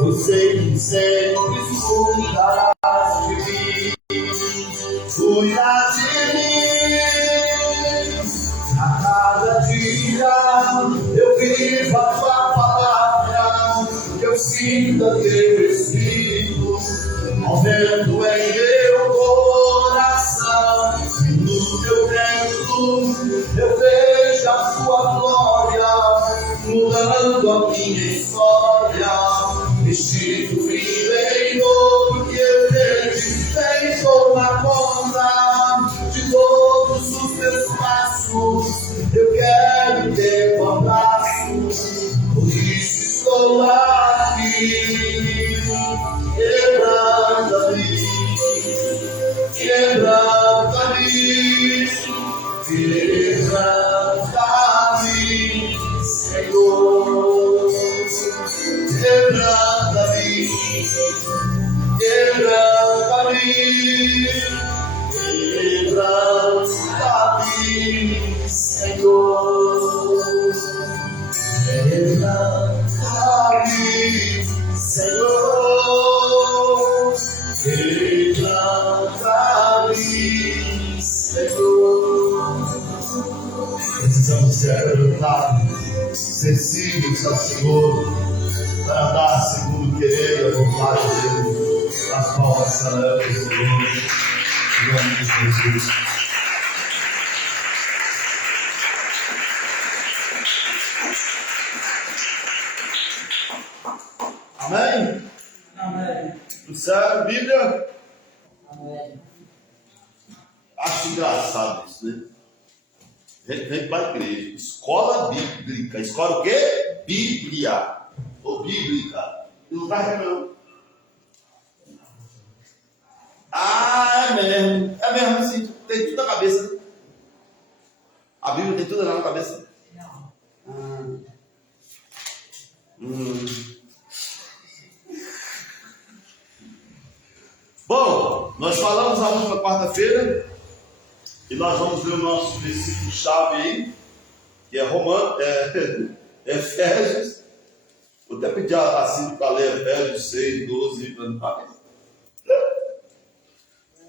Você sempre cuidarás de mim, cuida de mim. A cada dia eu vivo a tua palavra, eu sinto teu Espírito movendo em meu coração. No teu vento eu vejo a tua glória, mudando a minha história. Espírito vivo em novo que eu tenho, estou na conta de todos os meus passos. Eu quero teu abraço, por isso estou aqui. Quebranta-me, quebranta-me, quebranta-me, Senhor. Quebranta-me, quebranta-me, quebranta-me, Senhor. Quebranta-me, Senhor. Quebranta-me, Senhor. Precisamos ser quebrantados, sensíveis ao Senhor, para andar segundo o querer e a vontade dele. As palmas celebram o Senhor, em nome de Jesus. Amém? Amém. Tudo certo, Bíblia? Amém. Acho engraçado isso, né? Vem para a igreja. Escola bíblica. Escola o quê? Bíblia. Ou bíblica. E não está não. Ah, é mesmo. É mesmo assim. Tem tudo na cabeça, né? A Bíblia tem tudo lá na cabeça. Não. Bom, nós falamos na última quarta-feira e nós vamos ver o nosso versículo-chave aí, que é Efésios. Vou até pedir assim para ler Efésios 6, 12 para não falar.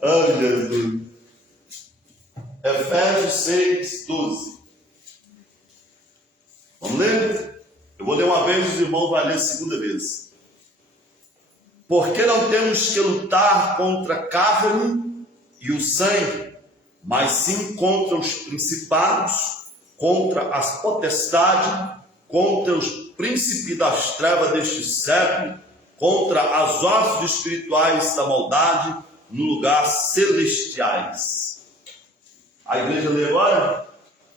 Ai, Jesus. Efésios 6, 12. Vamos ler? Eu vou ler uma vez, os irmãos vão ler a segunda vez. Porque não temos que lutar contra a carne e o sangue, mas sim contra os principados, contra as potestades, contra os príncipes das trevas deste século, contra as hostes espirituais da maldade no lugar celestiais. A igreja lê agora?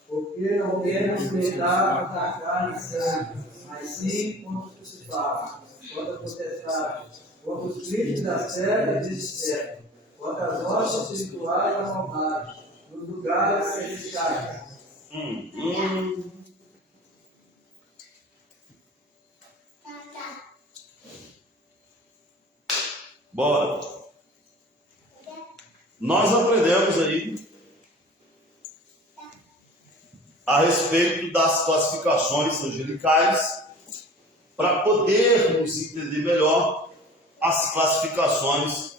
Porque não temos que lutar contra a carne e sangue, mas sim contra os principados, contra a potestade, contra os príncipes das trevas deste século, contra as hostes espirituais da maldade nos lugares celestiais. Bora. Nós aprendemos aí a respeito das classificações angelicais para podermos entender melhor as classificações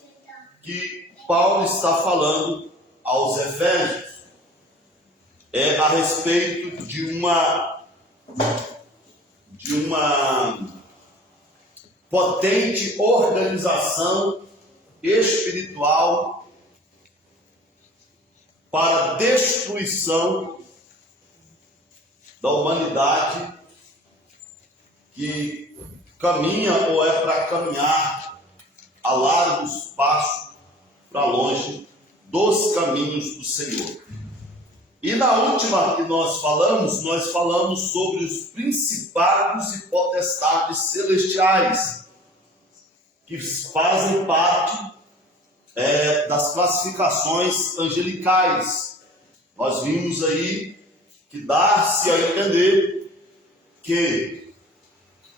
que Paulo está falando aos Efésios. É a respeito de uma potente organização espiritual para a destruição da humanidade que caminha ou é para caminhar a largos passos para longe dos caminhos do Senhor. E na última que nós falamos sobre os principados e potestades celestiais, que fazem parte das classificações angelicais. Nós vimos aí que dá-se a entender que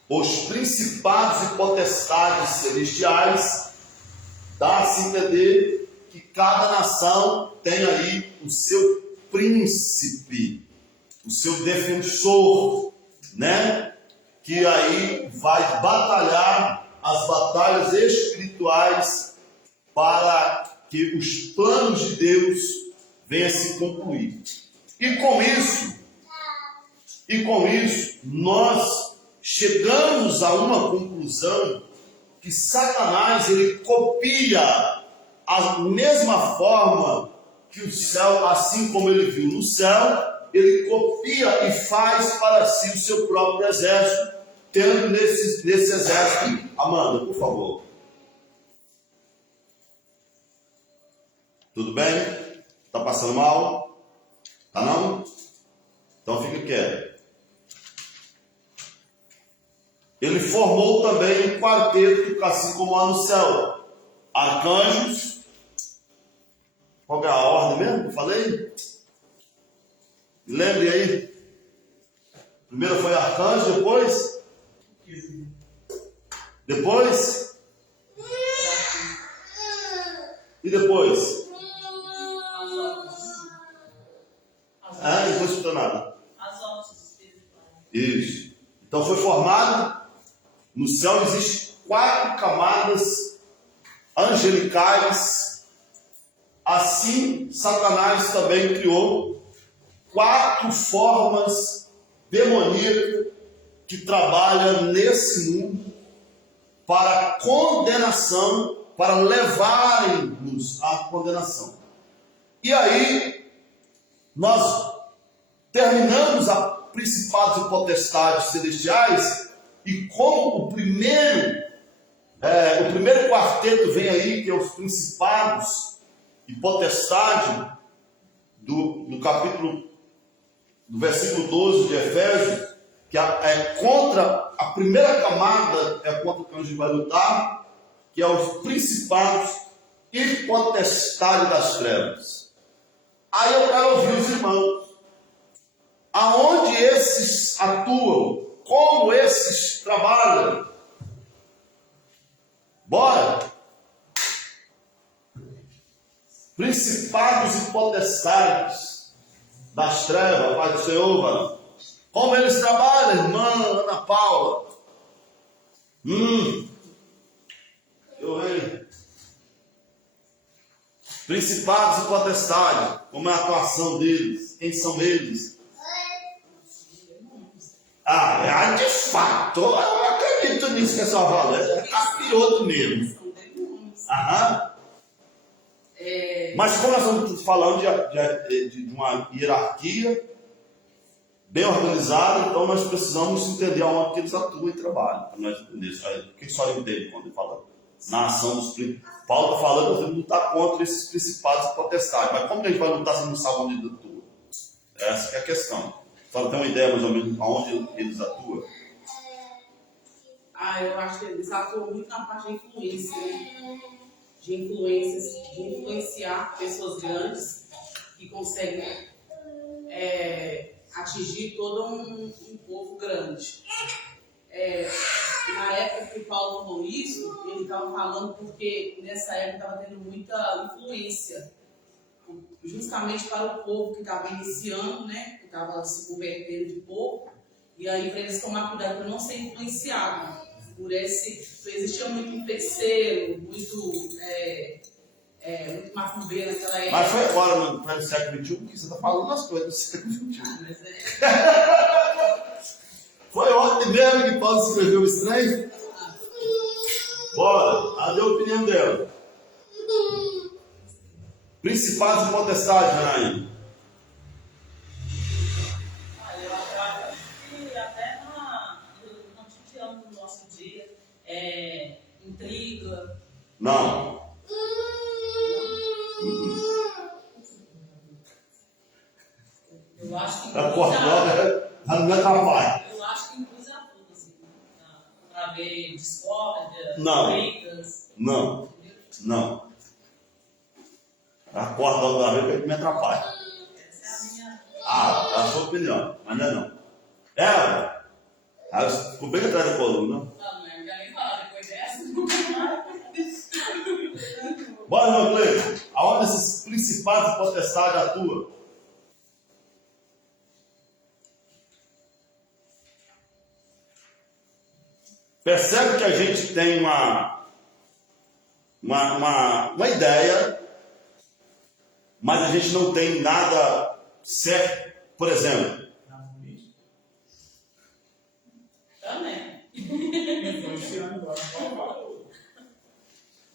os principados e potestades celestiais, dá-se a entender que cada nação tem aí o seu príncipe, o seu defensor, né? Que aí vai batalhar as batalhas espirituais para que os planos de Deus venham a se concluir. E com isso, nós chegamos a uma conclusão que Satanás, ele copia a mesma forma que o céu, assim como ele viu no céu, ele copia e faz para si o seu próprio exército, tendo nesse exército. Amanda, por favor. Tudo bem? Está passando mal? Tá não? Então fica quieto. Ele formou também um quarteto, assim como há no céu. Arcanjos. Qual é a ordem mesmo que eu falei? Lembre aí. Primeiro foi arcanjo, depois? Depois? E depois? Não estou escutando nada. As hostes espirituais. Isso. Então foi formado. No céu existem 4 camadas angelicais. Assim, Satanás também criou 4 formas demoníacas que trabalham nesse mundo para condenação, para levarem-nos à condenação. E aí, nós terminamos a principados e potestades celestiais, e como o primeiro quarteto vem aí, que é os principados e potestade, do capítulo, do versículo 12 de Efésios, que é contra a primeira camada, é contra o que a gente vai lutar, que é os principados e potestade das trevas. Aí eu quero ouvir os irmãos. Aonde esses atuam? Como esses trabalham? Bora! Principados e potestades das trevas, Pai do Senhor, varão. Como eles trabalham, irmã Ana Paula? Eu vejo. Principados e potestades, como é a atuação deles? Quem são eles? De fato, eu acredito nisso que é sua fala. É capiroto mesmo. Mas como nós estamos falando de uma hierarquia bem organizada, então nós precisamos entender aonde que eles atuam e trabalham. Para nós entendermos. O que só entende quando ele fala na ação dos principados? Paulo está falando que nós temos que lutar contra esses principados e potestades. Mas como que a gente vai lutar se não sabe onde eles atuam? Essa que é a questão. Só tem uma ideia mais ou menos aonde eles atuam? Eu acho que eles atuam muito na parte de influência, né? De influenciar pessoas grandes que conseguem atingir todo um povo grande. Na época que Paulo falou isso, ele estava falando porque nessa época estava tendo muita influência, justamente para o povo que estava iniciando, né? Que estava se convertendo de povo, e aí para eles tomar cuidado para não ser influenciado por existia muito feiticeiro, muito macumbeiro naquela época. Mas foi agora, no século XXI, que você está falando as coisas do século XXI. Foi ontem mesmo que Paulo escreveu o estranho? Bora, a deu a opinião dela. Principados e potestades, Janaína. Eu acho que até no cotidiano do nosso dia, intriga. Não. Eu acho que não me atrapalha. Eu acho que induz a tudo, assim, para ver discórdia, brigas. Não. A corda da vez que me atrapalha. Essa é a minha. É a sua opinião, mas não é não. Ela ficou bem atrás da coluna. Não, eu já nem falar depois dessa. Bora, irmão Cleiton. Aonde esses principados e potestades atuam? Percebe que a gente tem uma ideia, mas a gente não tem nada certo. Por exemplo, Também.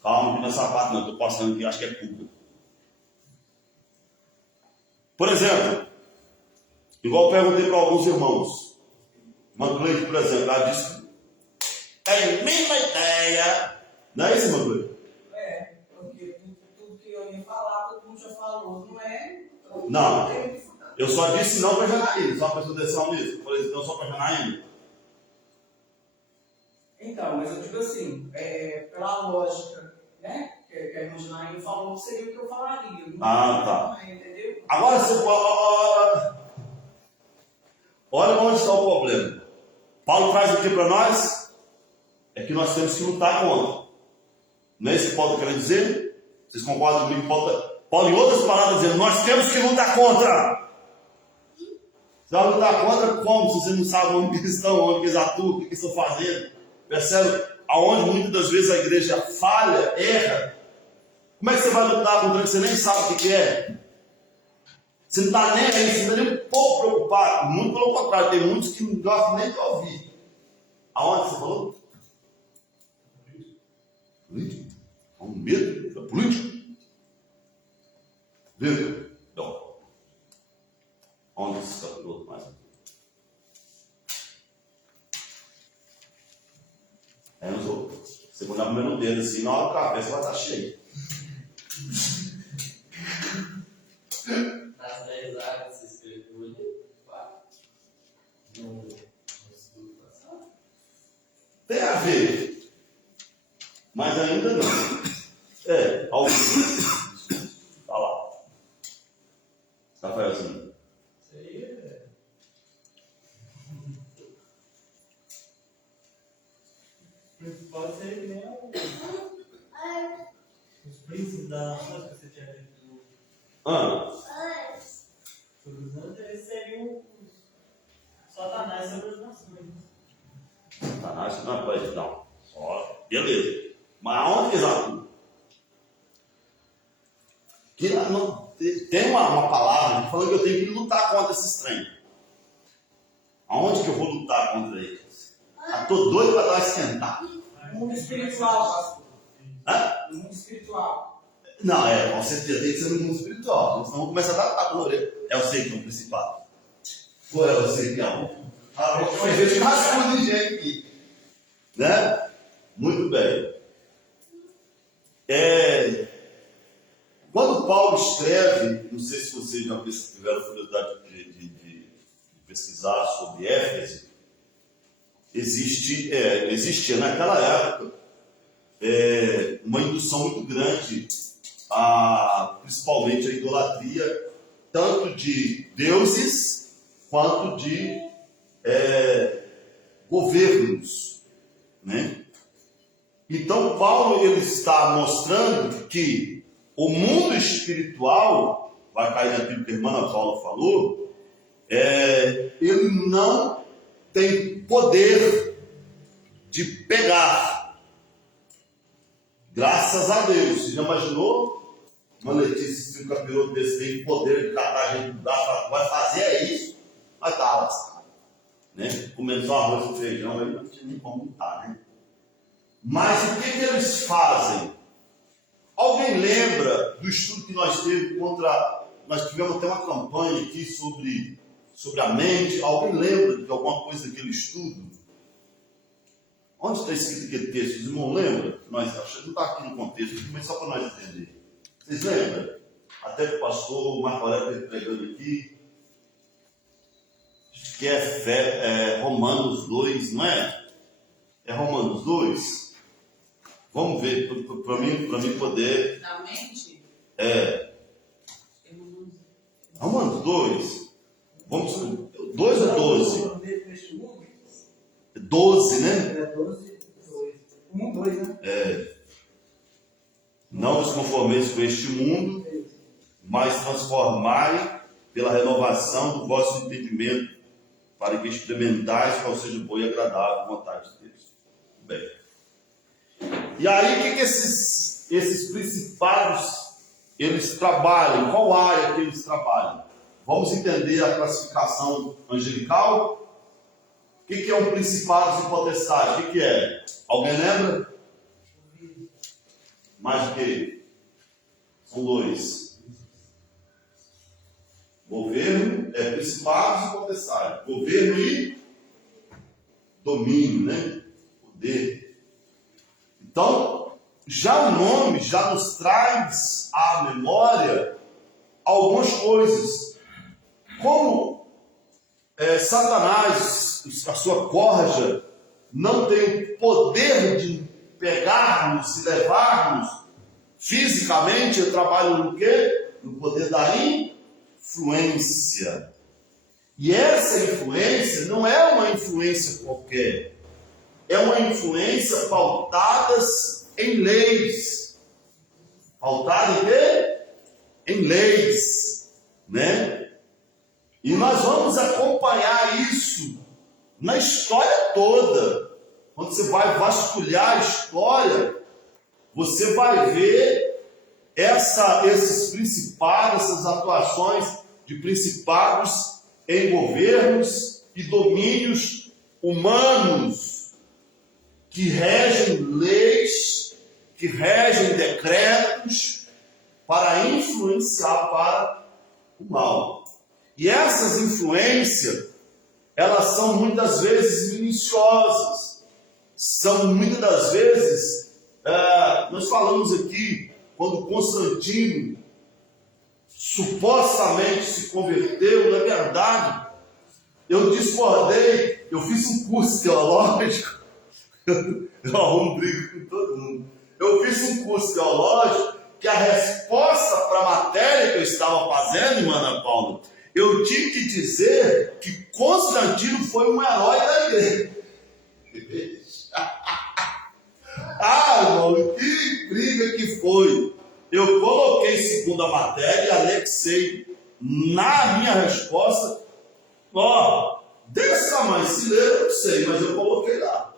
calma que nessa parte não, estou passando aqui, acho que é Cuba. Por exemplo, igual eu perguntei para alguns irmãos, uma cliente, por exemplo, ela disse, é a mesma ideia, não é isso, irmã Cleide? É, porque tudo que eu ia falar, todo mundo já falou, não é? Não, eu só disse não para Janaína, só prestou atenção nisso. Eu falei não só para Janaína. Então, mas eu digo assim, pela lógica, né? Que a irmã Janaína falou, seria o que eu falaria. Ah, tá. Não é, entendeu? Agora você olha onde está o problema. Paulo traz aqui para nós, é que nós temos que lutar contra. Não é isso que Paulo está querendo dizer? Vocês concordam comigo? Paulo, em outras palavras, dizendo, nós temos que lutar contra. Você vai lutar contra como? Se você não sabe onde eles estão, onde eles atuam, o que eles estão fazendo. Percebe? Aonde muitas das vezes a igreja falha, erra. Como é que você vai lutar contra o que você nem sabe o que é? Você não está nem aí, você não está nem um pouco preocupado. Muito pelo contrário, tem muitos que não gostam nem de ouvir. Aonde você falou? Político? Com medo da política? Viu? Não. Onde você está piloto mais? É nos outros. Você põe na primeira no dedo assim, na hora do café você vai estar cheio. Nas 10 áreas se escreveu ali, 4. No estudo passado. Tem a ver, mas ainda não. Alguns. Tá lá. Rafaelzinho. Isso aí é. Pode ser que nem os príncipes da nação que você tinha dito. Os anos eles seriam os Satanás sobre as nações. Satanás não pode não. Ó, beleza. Mas aonde eles atuam? Que não, tem uma palavra falando que eu tenho que lutar contra esses trem. Aonde que eu vou lutar contra eles? Estou doido para dar esquentar. O mundo espiritual, pastor. Hã? O mundo espiritual. Não, com certeza tem que ser no mundo espiritual. Senão vamos começar a dar tapa na orelha. É o sei que é o principal. Qual é o sei que é o? Foi gente rascunho de gente aqui. Né? Muito bem. Quando Paulo escreve, não sei se vocês já tiveram curiosidade de pesquisar sobre Éfeso, existia naquela época uma indução muito grande, principalmente a idolatria, tanto de deuses quanto de governos, né? Então Paulo ele está mostrando que o mundo espiritual, vai cair naquilo que a irmã Paula falou, ele não tem poder de pegar. Graças a Deus. Você já imaginou? Uma Letícia, se um capiroto desse tem poder de catar a gente do braço, vai fazer isso, vai estar lascado. Né? Comendo só arroz com feijão, aí não tinha nem como lutar, né? Mas o que eles fazem? Alguém lembra do estudo que nós tivemos até uma campanha aqui sobre a mente? Alguém lembra de alguma coisa daquele estudo? Onde está escrito aquele texto? Os irmãos lembram? Não está aqui no contexto, mas só para nós entender. Vocês lembram? Até que o pastor Marco Aurélio está pregando aqui, que é Romanos 2, não é? É Romanos 2? Vamos ver, para mim poder. Na mente? Romanos 2. Vamos. 2 ou 12? 12, né? 12, 1, 2, né? Não vos conformeis com este mundo, mas transformai pela renovação do vosso entendimento, para que experimentais qual seja boa e agradável vontade de Deus. E aí, o que esses principados, eles trabalham? Em qual área que eles trabalham? Vamos entender a classificação angelical? O que é um principado e potestade? O que é? Alguém lembra? Mais do que? São dois. Governo é principados e potestade. Governo e domínio, né? Poder. Então, já o nome já nos traz à memória algumas coisas. Como Satanás, a sua corja, não tem o poder de pegarmos e levarmos fisicamente, eu trabalho no quê? No poder da influência. E essa influência não é uma influência qualquer. É uma influência pautada em leis. Pautada em quê? Em leis. Né? E nós vamos acompanhar isso na história toda. Quando você vai vasculhar a história, você vai ver esses principados, essas atuações de principados em governos e domínios humanos, que regem leis, que regem decretos para influenciar para o mal. E essas influências, elas são muitas vezes minuciosas, são muitas das vezes, nós falamos aqui, quando Constantino supostamente se converteu, na verdade, eu discordei, eu fiz um curso teológico, eu arrumo briga com todo mundo. Eu fiz um curso teológico que a resposta para a matéria que eu estava fazendo, irmã Ana Paula, eu tive que dizer que Constantino foi um herói da igreja. Irmão, que briga que foi. Eu coloquei segundo a matéria e anexei na minha resposta, desse tamanho, se ler eu não sei, mas eu coloquei lá.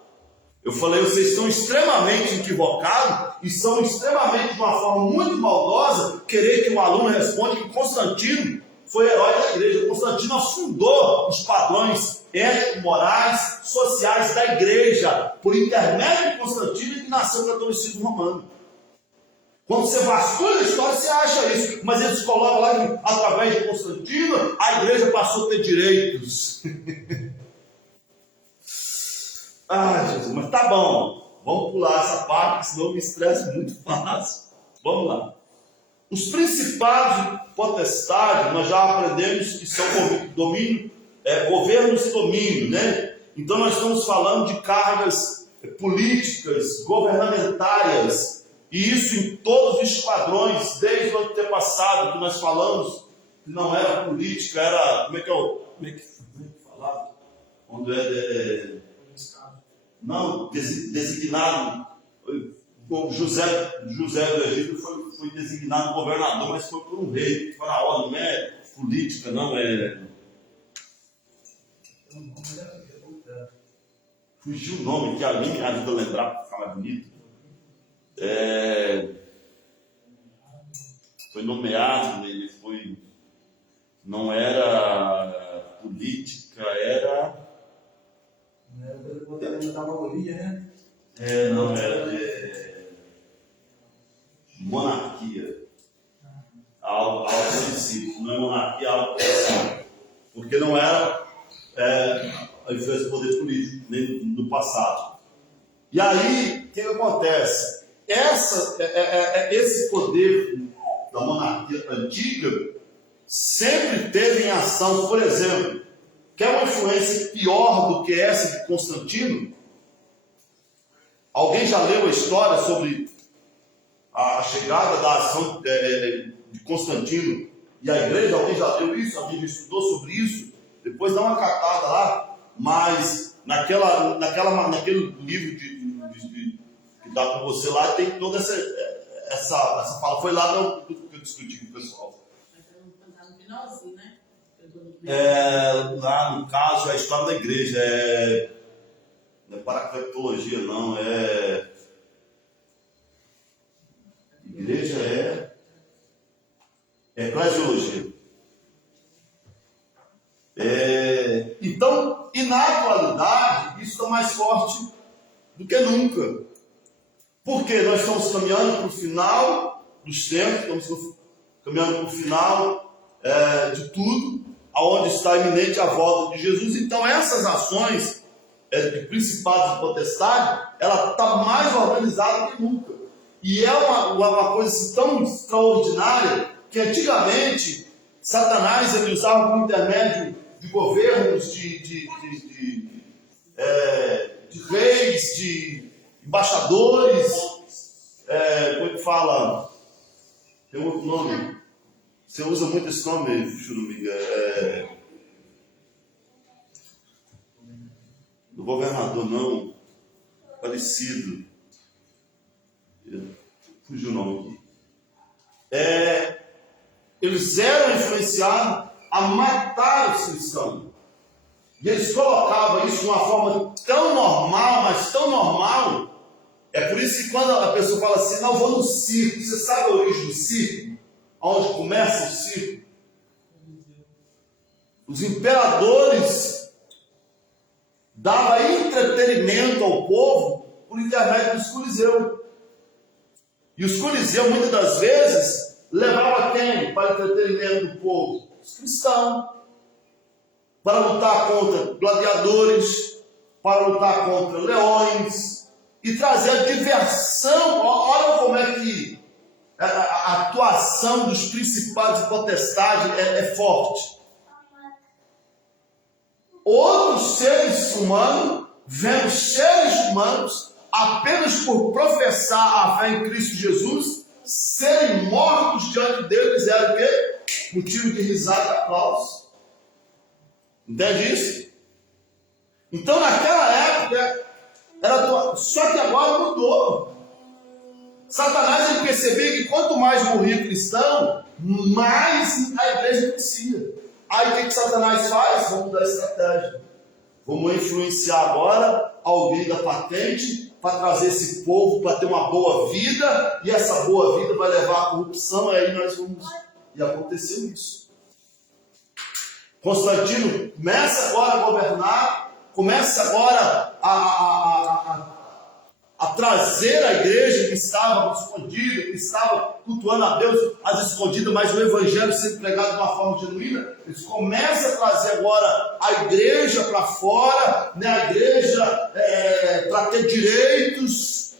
Eu falei, vocês estão extremamente equivocados e são extremamente, de uma forma muito maldosa, querer que o aluno responda que Constantino foi herói da igreja. Constantino afundou os padrões éticos, morais, sociais da igreja, por intermédio de Constantino, que nasceu o catolicismo romano. Quando você vasculha a história, você acha isso. Mas eles colocam lá que, através de Constantino, a igreja passou a ter direitos. Jesus, mas tá bom. Vamos pular essa parte, senão eu me estresso muito fácil. Vamos lá. Os principados e potestades, nós já aprendemos que são domínio, governos e domínio, né? Então nós estamos falando de cargas políticas, governamentárias, e isso em todos os esquadrões, desde o antepassado que nós falamos, que não era política, era, como é que falava? Quando não, designado, o José do Egito foi designado governador, mas foi por um rei, faraó, não é política, não é... Fugiu o nome, que a mim me ajuda a lembrar, para falar bonito. Foi nomeado, ele foi... Não era política, era... Não era monarquia. Algo parecido. Não é monarquia, algo parecido. Porque não era a influência do poder político, nem no passado. E aí, o que acontece? Esse poder da monarquia antiga sempre teve em ação, por exemplo, quer uma influência pior do que essa de Constantino? Alguém já leu a história sobre a chegada da ação de Constantino e a igreja? Alguém já leu isso? Alguém já estudou sobre isso? Depois dá uma catada lá, mas naquele livro que dá com você lá, tem toda essa fala. Foi lá que eu discuti com o pessoal. Tá no finalzinho, né? Lá no caso, é a história da igreja, não é paracleptologia, não, teologia. Então, e na atualidade, isso está mais forte do que nunca. Porque nós estamos caminhando para o final dos tempos, estamos caminhando para o final de tudo, aonde está iminente a volta de Jesus. Então, essas ações de principados e potestade, ela está mais organizada que nunca. E é uma coisa assim, tão extraordinária que antigamente Satanás ele usava como intermédio de governos, de reis, de embaixadores, como é que fala? Tem outro nome. Você usa muito esse nome, Churumiga. Do governador, não. Parecido. Fugiu o nome aqui. Eles eram influenciados a matar os cristãos. E eles colocavam isso de uma forma tão normal, mas tão normal. É por isso que quando a pessoa fala assim, não, vou no circo. Você sabe a origem do circo? Onde começa o circo? Os imperadores davam entretenimento ao povo por intermédio dos coliseus. E os coliseus, muitas das vezes, levavam quem para o entretenimento do povo? Os cristãos. Para lutar contra gladiadores, para lutar contra leões, e trazer a diversão. Olha como é que a atuação dos principados e potestades é forte. Outros seres humanos, vendo seres humanos, apenas por professar a fé em Cristo Jesus, serem mortos diante deles era o quê? Motivo de risada e aplauso. Entende isso? Então naquela época, só que agora mudou. Satanás ele percebia que quanto mais morria cristão, mais a igreja crescia. Aí o que Satanás faz? Vamos mudar a estratégia. Vamos influenciar agora alguém da patente para trazer esse povo para ter uma boa vida, e essa boa vida vai levar à corrupção, e aí nós vamos... E aconteceu isso. Constantino começa agora a governar, começa agora a trazer a igreja que estava escondida, que estava cultuando a Deus às escondidas, mas o evangelho sendo pregado de uma forma genuína. Eles começam a trazer agora a igreja para fora, né? A igreja para ter direitos,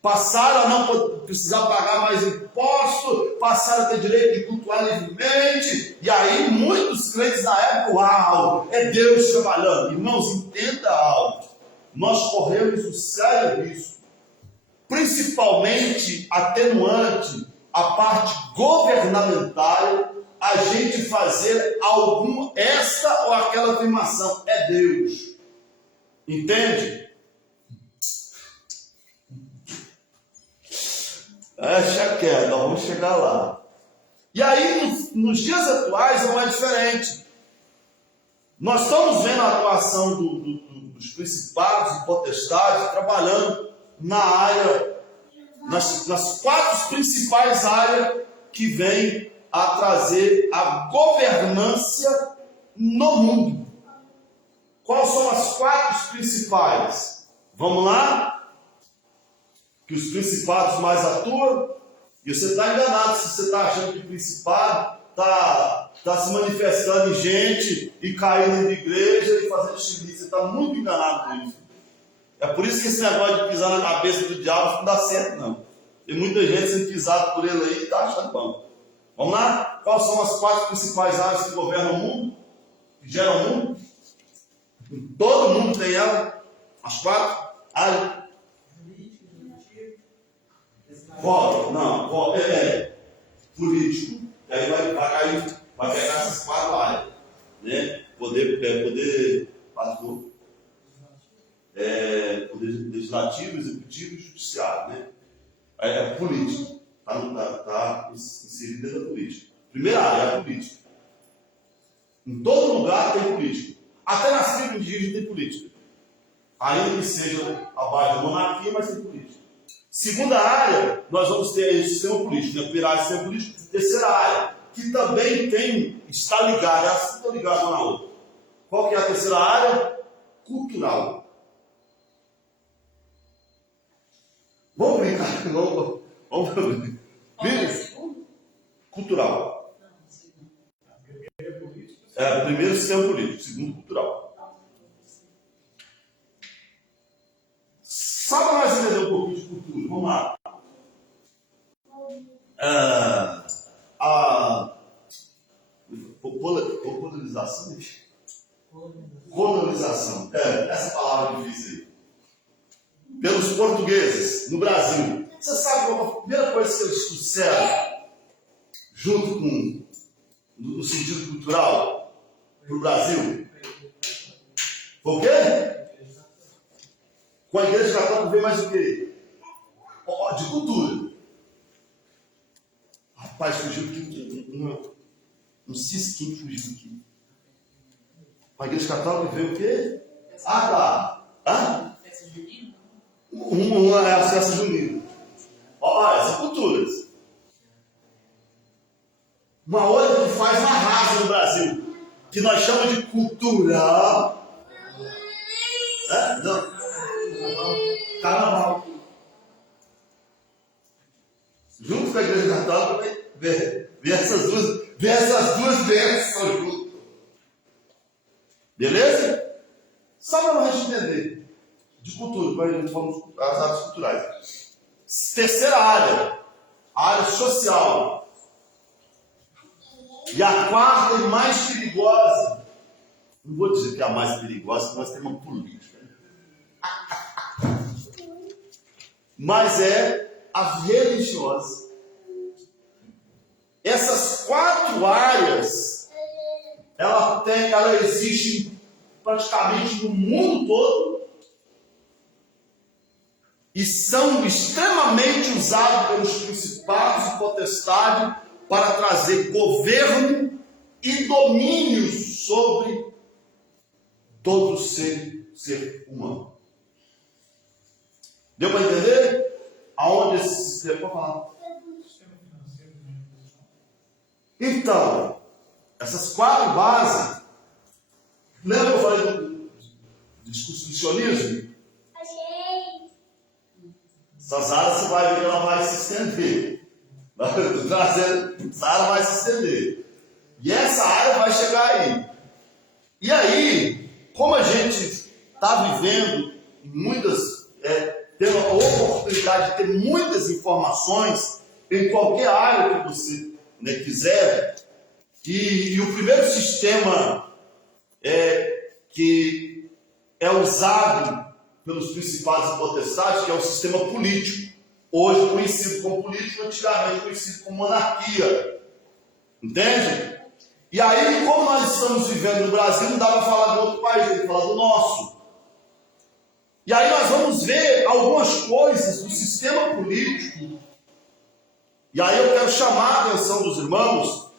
passaram a não precisar pagar mais imposto, passaram a ter direito de cultuar livremente, e aí muitos crentes na época, uau, é Deus trabalhando. Irmãos, entenda algo. Nós corremos um sério risco, principalmente atenuante a parte governamental, a gente fazer esta ou aquela afirmação, é Deus. Entende? Deixa quieto, nós vamos chegar lá. E aí, nos dias atuais, não é diferente. Nós estamos vendo a atuação dos principados e potestades trabalhando na área, nas 4 principais áreas que vêm a trazer a governância no mundo. Quais são as 4 principais? Vamos lá? Que os principados mais atuam, e você está enganado se você está achando que o principado está se manifestando em gente e caindo de igreja e fazendo xilique. Você está muito enganado com isso. É por isso que esse negócio de pisar na cabeça do diabo não dá certo, não. Tem muita gente sendo pisado por ele aí e está achando bom. Vamos lá? Quais são as 4 principais áreas que governam o mundo? Que geram o mundo? Todo mundo tem ela. As 4 áreas. Voto, não, voto, político. Aí vai cair, vai pegar essas 4 áreas, né? Poder legislativo, executivo e judiciário, né? É político, está inserido dentro da política. Primeira área é a política. Em todo lugar tem política. Até nas tribos indígenas tem política. Ainda que seja abaixo da monarquia, mas tem política. Segunda área, nós vamos ter aí o sistema político, né? Primeira área, sistema político. Terceira área, que também está ligada, elas estão ligadas uma na outra. Qual que é a terceira área? Cultural. Vamos brincar, vamos brincar. Qual é o segundo? Cultural. Não, o segundo. É, primeiro sistema político, segundo cultural. Só para nós entender um pouquinho de cultura, vamos lá. A colonização. Colonização. Essa palavra difícil aí. Pelos portugueses no Brasil. Você sabe qual é a primeira coisa que eles trouxeram junto com, no sentido cultural, para o Brasil? Foi o quê? Com a igreja católica veio mais o quê? De cultura. Rapaz, fugiu aqui um cisquinho fugiu aqui. Com a igreja católica veio o quê? Tá. Festa junina? Uma é a festa junina. Olha, essas culturas. Uma outra que faz uma raça no Brasil, que nós chamamos de cultura. Não. Carnaval. Junto com a igreja católica, vai ver essas duas bênçãos juntas. Beleza? Só para a gente entender de cultura, para a gente falar das áreas culturais. Terceira área, a área social. E a quarta e mais perigosa, não vou dizer que é a mais perigosa, porque nós temos uma política. Mas é a religiosa. Essas quatro áreas, ela existe praticamente no mundo todo e são extremamente usadas pelos principados e potestades para trazer governo e domínio sobre todo ser humano. Deu para entender? Aonde esse sistema? Pode falar. Então, essas quatro bases. Lembra que eu falei do discurso do sionismo? Essas áreas você vai ver que ela vai se estender. Essa área vai se estender. E essa área vai chegar aí. E aí, como a gente está vivendo tendo a oportunidade de ter muitas informações em qualquer área que você quiser, e o primeiro sistema que é usado pelos principados e potestades, que é o sistema político, hoje conhecido como político, antigamente conhecido como monarquia. Entende? E aí, como nós estamos vivendo no Brasil, não dá para falar de outro país, tem que falar do nosso. E aí nós vamos ver algumas coisas do sistema político. E aí eu quero chamar a atenção dos irmãos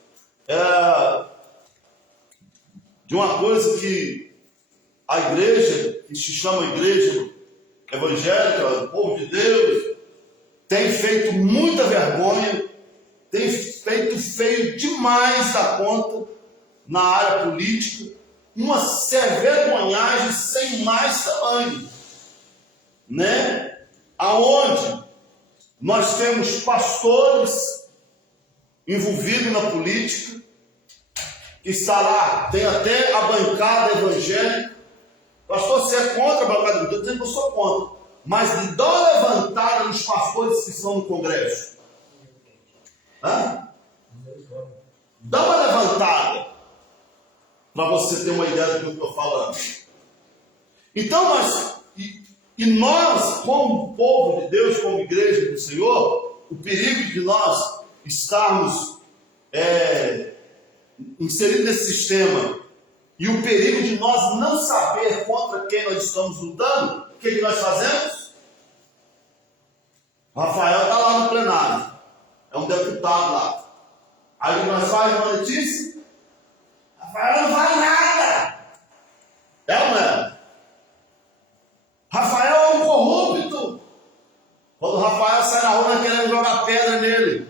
de uma coisa que a igreja, que se chama igreja evangélica, o povo de Deus, tem feito muita vergonha, tem feito feio demais da conta na área política, uma vergonhagem sem mais tamanho, né? Aonde nós temos pastores envolvidos na política, que está lá, tem até a bancada evangélica. Pastor, você é contra a bancada evangélica? Estou dizendo que eu sou contra, mas dá uma levantada nos pastores que estão no Congresso. Dá uma levantada para você ter uma ideia do que eu estou falando. Então nós, como povo de Deus, como igreja do Senhor, o perigo de nós estarmos inseridos nesse sistema e o perigo de nós não saber contra quem nós estamos lutando, o que nós fazemos? Rafael está lá no plenário, é um deputado lá. Aí o que nós fazemos, irmã Letícia? Rafael não faz nada. É ou não é? Rafael é um corrupto. Quando o Rafael pedra nele,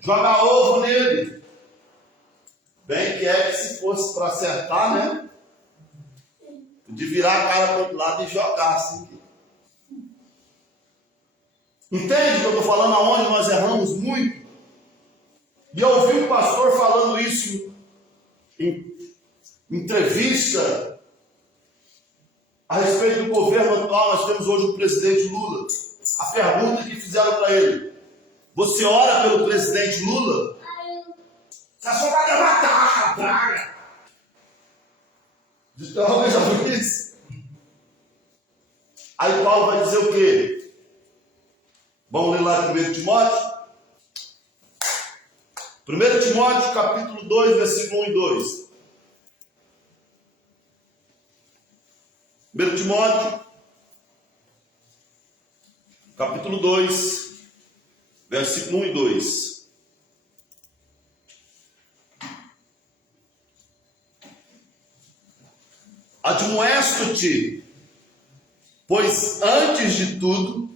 jogar ovo nele. Bem que é que se fosse para acertar, né? De virar a cara para o outro lado e jogar assim. Entende o que eu estou falando? Aonde nós erramos muito? E eu ouvi um pastor falando isso em entrevista a respeito do governo atual. Nós temos hoje o presidente Lula. A pergunta que fizeram para ele: você ora pelo presidente Lula? Você só vai matar a praga. Então, alguém já viu isso? Aí Paulo vai dizer o quê? Vamos ler lá em 1 Timóteo? 1 Timóteo, capítulo 2, versículo 1 e 2. 1 Timóteo, capítulo 2, versículo 1 e 2. Admoesto-te, pois antes de tudo,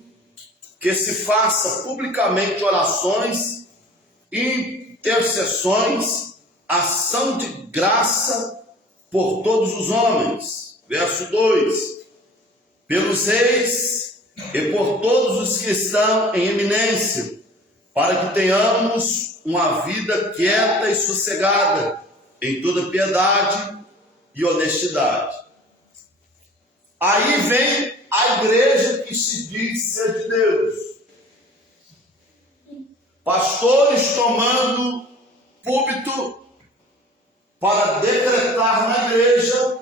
que se faça publicamente orações, intercessões, ação de graça por todos os homens. Verso 2: pelos reis e por todos os que estão em eminência, para que tenhamos uma vida quieta e sossegada, em toda piedade e honestidade. Aí vem a igreja que se diz ser de Deus. Pastores tomando púlpito para decretar na igreja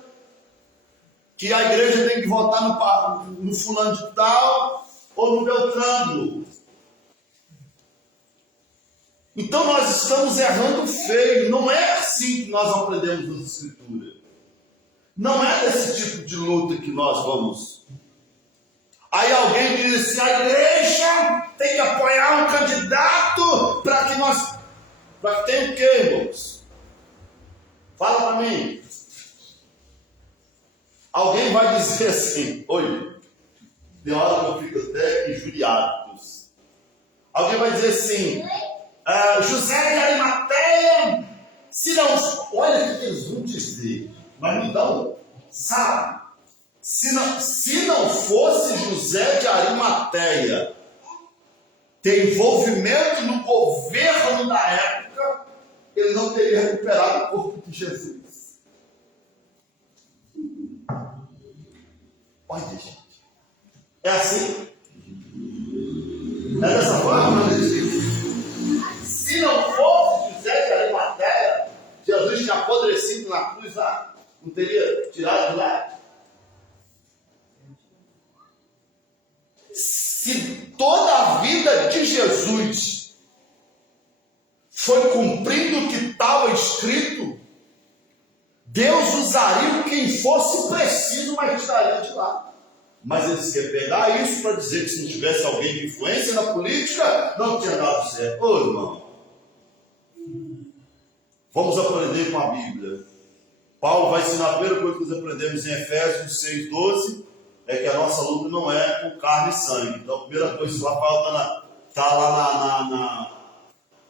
que a igreja tem que votar no fulano de tal ou no Beltrano. Então nós estamos errando feio. Não é assim que nós aprendemos nas Escrituras. Não é desse tipo de luta que nós vamos. Aí alguém diz assim: a igreja tem que apoiar um candidato para que nós... Para que tenha o quê, irmãos? Fala para mim. Alguém vai dizer assim: olha, tem hora que eu fico até injuriado. Alguém vai dizer assim: José de Arimateia, se não... Olha o que eles vão dizer. Mas então, sabe? Se não fosse José de Arimateia ter envolvimento no governo da época, ele não teria recuperado o corpo de Jesus. Olha, gente. É assim? É dessa forma, né? Se não fosse José de Arimateia, Jesus tinha apodrecido na cruz lá, não teria tirado de lá. Se toda a vida de Jesus foi cumprindo o que estava escrito, Deus usaria quem fosse preciso, mas tiraria de lá. Mas eles querem pegar isso para dizer que se não tivesse alguém de influência na política, não tinha dado certo. Ô, irmão, vamos aprender com a Bíblia. Paulo vai ensinar a primeira coisa que nós aprendemos em Efésios 6,12, é que a nossa luta não é com carne e sangue. Então, a primeira coisa, se o Rafael está lá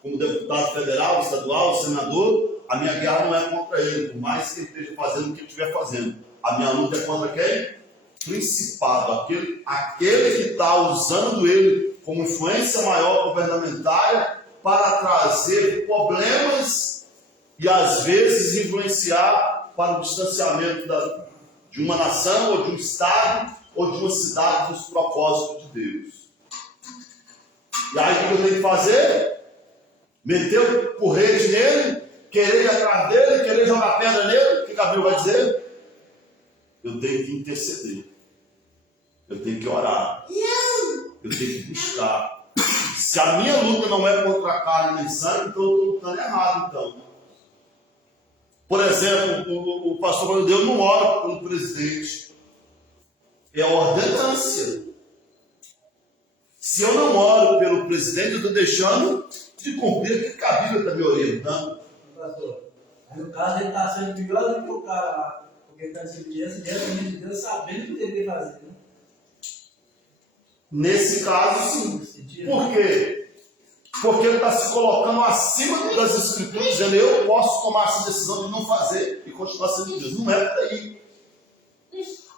como deputado federal, estadual, senador, a minha guerra não é contra ele, por mais que ele esteja fazendo o que ele estiver fazendo. A minha luta é contra quem? Principado, aquele que está usando ele como influência maior governamentária para trazer problemas e às vezes influenciar para o distanciamento de uma nação ou de um estado ou de uma cidade dos propósitos de Deus. E aí o que eu tenho que fazer? Meter o porrete nele, querer ir atrás dele, querer jogar pedra nele. O que Gabriel vai dizer? Eu tenho que interceder. Eu tenho que orar. Eu tenho que buscar. Se a minha luta não é contra a carne nem sangue, então eu estou lutando errado. Então. Por exemplo, o pastor falou: Deus não ora pelo presidente. É ordenância. Se eu não oro pelo presidente, eu estou deixando de cumprir aquilo que a Bíblia está me orientando. Pastor, no caso ele está sendo pior do que o cara lá. Porque ele está desobediência diante de Deus, sabendo o que ele deve fazer. Né? Nesse caso, sim. Por quê? Porque ele está se colocando acima das escrituras, dizendo, eu posso tomar essa decisão de não fazer e continuar sendo Deus. Não é por aí.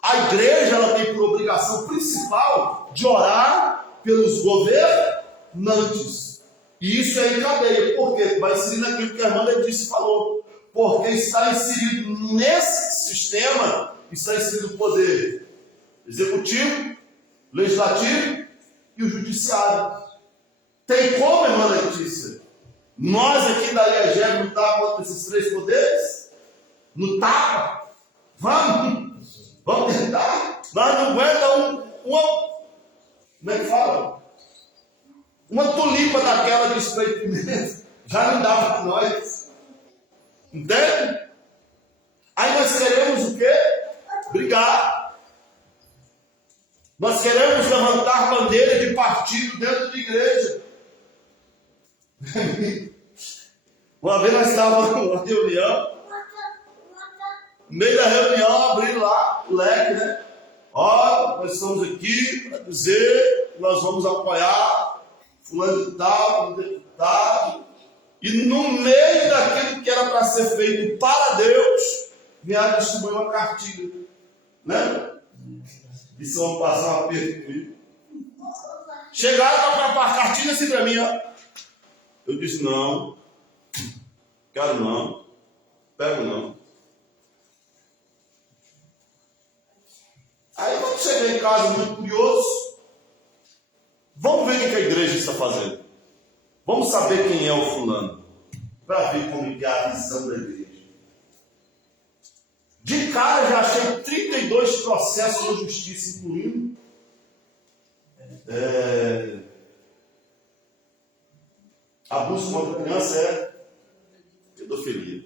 A igreja, ela tem por obrigação principal de orar pelos governantes. E isso é em cadeia. Por quê? Vai inserir naquilo que a irmã Letícia falou. Porque está inserido nesse sistema, está inserido o poder executivo, legislativo e o judiciário. Tem como, irmã Letícia, nós aqui da IEGEB lutar contra esses três poderes? No tapa? Vamos tentar? Nós não aguentamos como é que fala? Uma tulipa daquela de spray de pimenta, já não dá para nós. Entende? Aí nós queremos o quê? Brigar. Nós queremos levantar bandeira de partido dentro da igreja. Uma vez nós estávamos numa reunião, no meio da reunião abriram lá o leque, né? Ó, nós estamos aqui para dizer que nós vamos apoiar fulano de tal, deputado. E no meio daquilo que era para ser feito para Deus, vieram distribuir uma cartilha, né? Isso vamos passar uma perda comigo. Chegaram para a cartilha assim para mim, ó. Eu disse, não, quero não, pego não. Aí quando cheguei em casa muito curioso, vamos ver o que a igreja está fazendo. Vamos saber quem é o fulano, para ver como é a visão da igreja. De cara já achei 32 processos na justiça, incluindo abuso contra criança é pedofilia.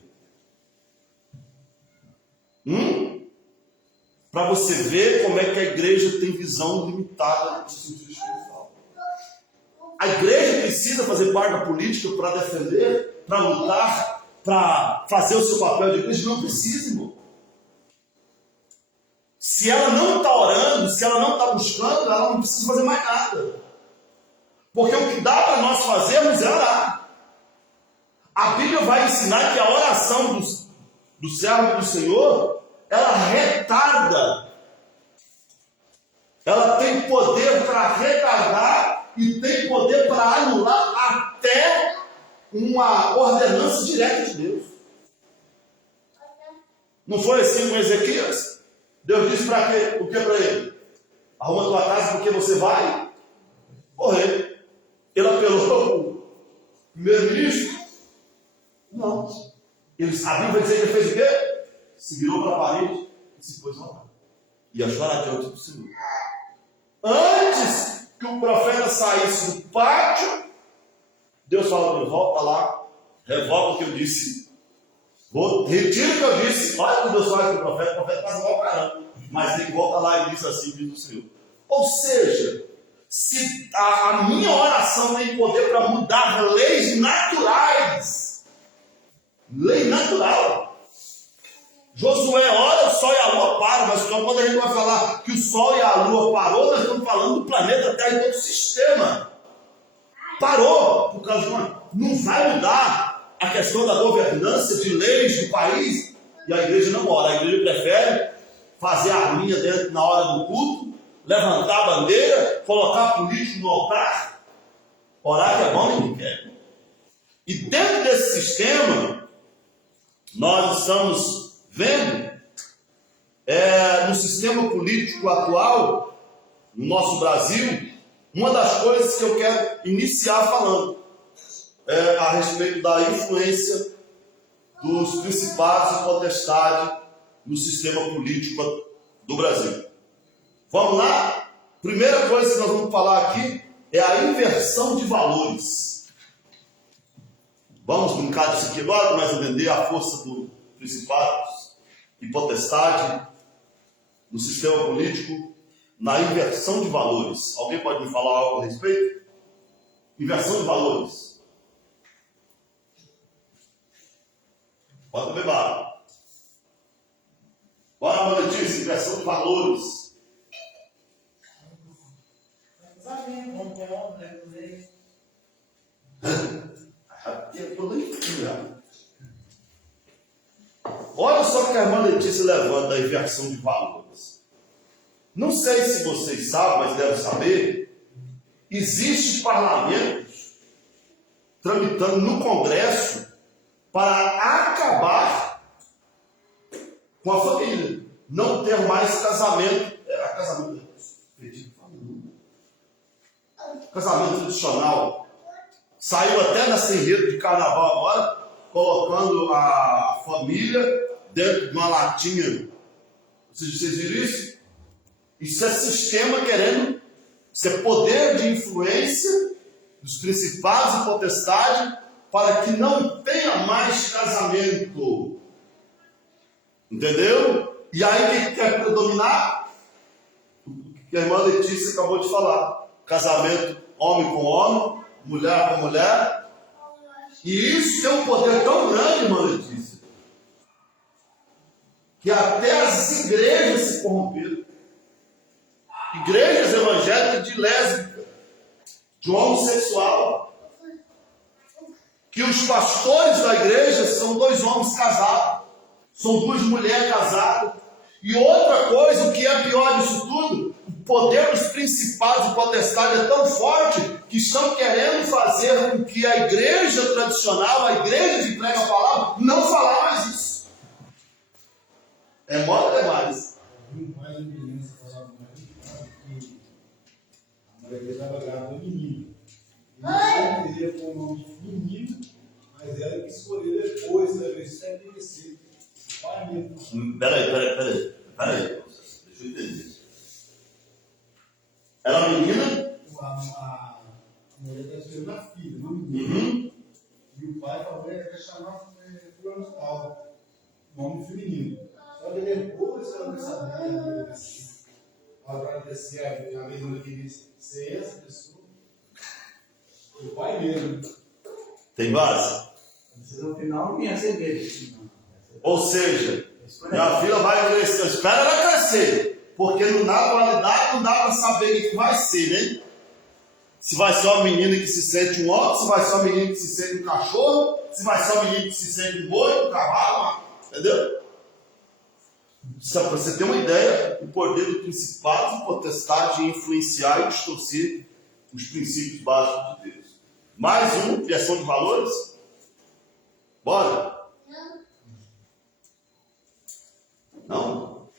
Para você ver como é que a igreja tem visão limitada do sentido espiritual. A igreja precisa fazer parte da política para defender, para lutar, para fazer o seu papel de igreja? Não precisa, irmão. Se ela não está orando, se ela não está buscando, ela não precisa fazer mais nada. Porque o que dá para nós fazermos é orar. A Bíblia vai ensinar que a oração do servo do Senhor, ela retarda. Ela tem poder para retardar e tem poder para anular até uma ordenança direta de Deus. Não foi assim com Ezequias? Deus disse para quê? O que para ele? Arruma tua casa porque você vai morrer. Ele apelou para o primeiro-ministro? Não. A Bíblia vai dizer que ele fez o quê? Se virou para a parede e se pôs a orar. E a chorar diante do Senhor. Antes que o profeta saísse do pátio, Deus falou: volta lá, revoga o que eu disse, retira o que eu disse. Olha o que Deus faz com o profeta faz mal caramba. Mas ele volta lá e diz assim, diz o Senhor. Ou seja, se a minha oração tem poder para mudar leis naturais, lei natural. Josué ora, o sol e a lua param, mas quando a gente vai falar que o sol e a lua parou, nós estamos falando do planeta Terra e todo o sistema. Parou, por causa de não vai mudar a questão da governança de leis do país, e a igreja não ora. A igreja prefere fazer a arminha dentro na hora do culto, levantar a bandeira, colocar político no altar, orar que é bom, ninguém quer. E dentro desse sistema, nós estamos vendo, no sistema político atual, no nosso Brasil, uma das coisas que eu quero iniciar falando é a respeito da influência dos principados e potestades no sistema político do Brasil. Vamos lá? Primeira coisa que nós vamos falar aqui é a inversão de valores. Vamos brincar disso aqui agora, mas entender a força dos principados e potestade no sistema político, na inversão de valores. Alguém pode me falar algo a respeito? Inversão de valores. Pode beber barra. Bora, Letícia, inversão de valores. que a irmã Letícia levanta da inversão de valores. Não sei se vocês sabem, mas devem saber, existem parlamentos tramitando no Congresso para acabar com a família. Não ter mais casamento. Casamento tradicional. Saiu até nessa enredo de carnaval agora, colocando a família dentro de uma latinha. Vocês viram isso? Isso é sistema querendo, isso é poder de influência dos principados e potestades para que não tenha mais casamento. Entendeu? E aí o que quer predominar? O que a irmã Letícia acabou de falar. Casamento homem com homem, mulher com mulher. E isso tem um poder tão grande, irmã Letícia, que até as igrejas se corromperam. Igrejas evangélicas de lésbica, de homossexual. Que os pastores da igreja são 2 homens casados, são 2 mulheres casadas. E outra coisa, o que é pior disso tudo, o poder dos principados e potestades é tão forte que estão querendo fazer com que a igreja tradicional, a igreja que prega a palavra, não falar mais isso. É moda demais. Mais um menino se falava mais que a mulher dele estava grávida do menino. Ele queria pôr o nome de menino, mas ela que escolheu depois, talvez sempre crescer. Pai mesmo. Peraí. Deixa eu entender. Era uma menina? A mulher está escolhendo a filha, não o menino. Uhum. E o pai falou que quer chamar fulano tal, nome feminino. Só que depois que ela vai saber, ela vai descer a mesma que ser essa pessoa. O pai mesmo. Tem base? No final não ia ser dele. Ou seja, minha filha vai crescer. Espera ela crescer. Porque na atualidade não dá para saber o que vai ser, né? Se vai ser uma menina que se sente um homem, se vai ser uma menina que se sente um cachorro, se vai ser uma menina que se sente um boi, um cavalo, entendeu? Só para você ter uma ideia, o poder do principado e potestade de influenciar e distorcer os princípios básicos de Deus. Mais um, criação de valores? Bora? Não?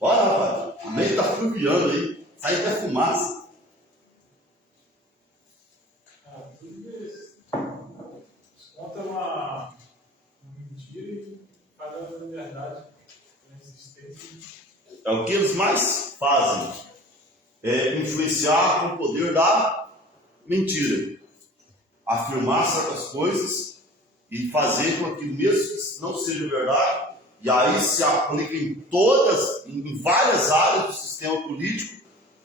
Bora, rapaz. O meio está fluviando aí. Sai até fumaça. Conta uma mentira e cada verdade na existência. É o que eles mais fazem. É influenciar com o poder da mentira. Afirmar certas coisas e fazer com que mesmo que não seja verdade, e aí se aplica em várias áreas do sistema político,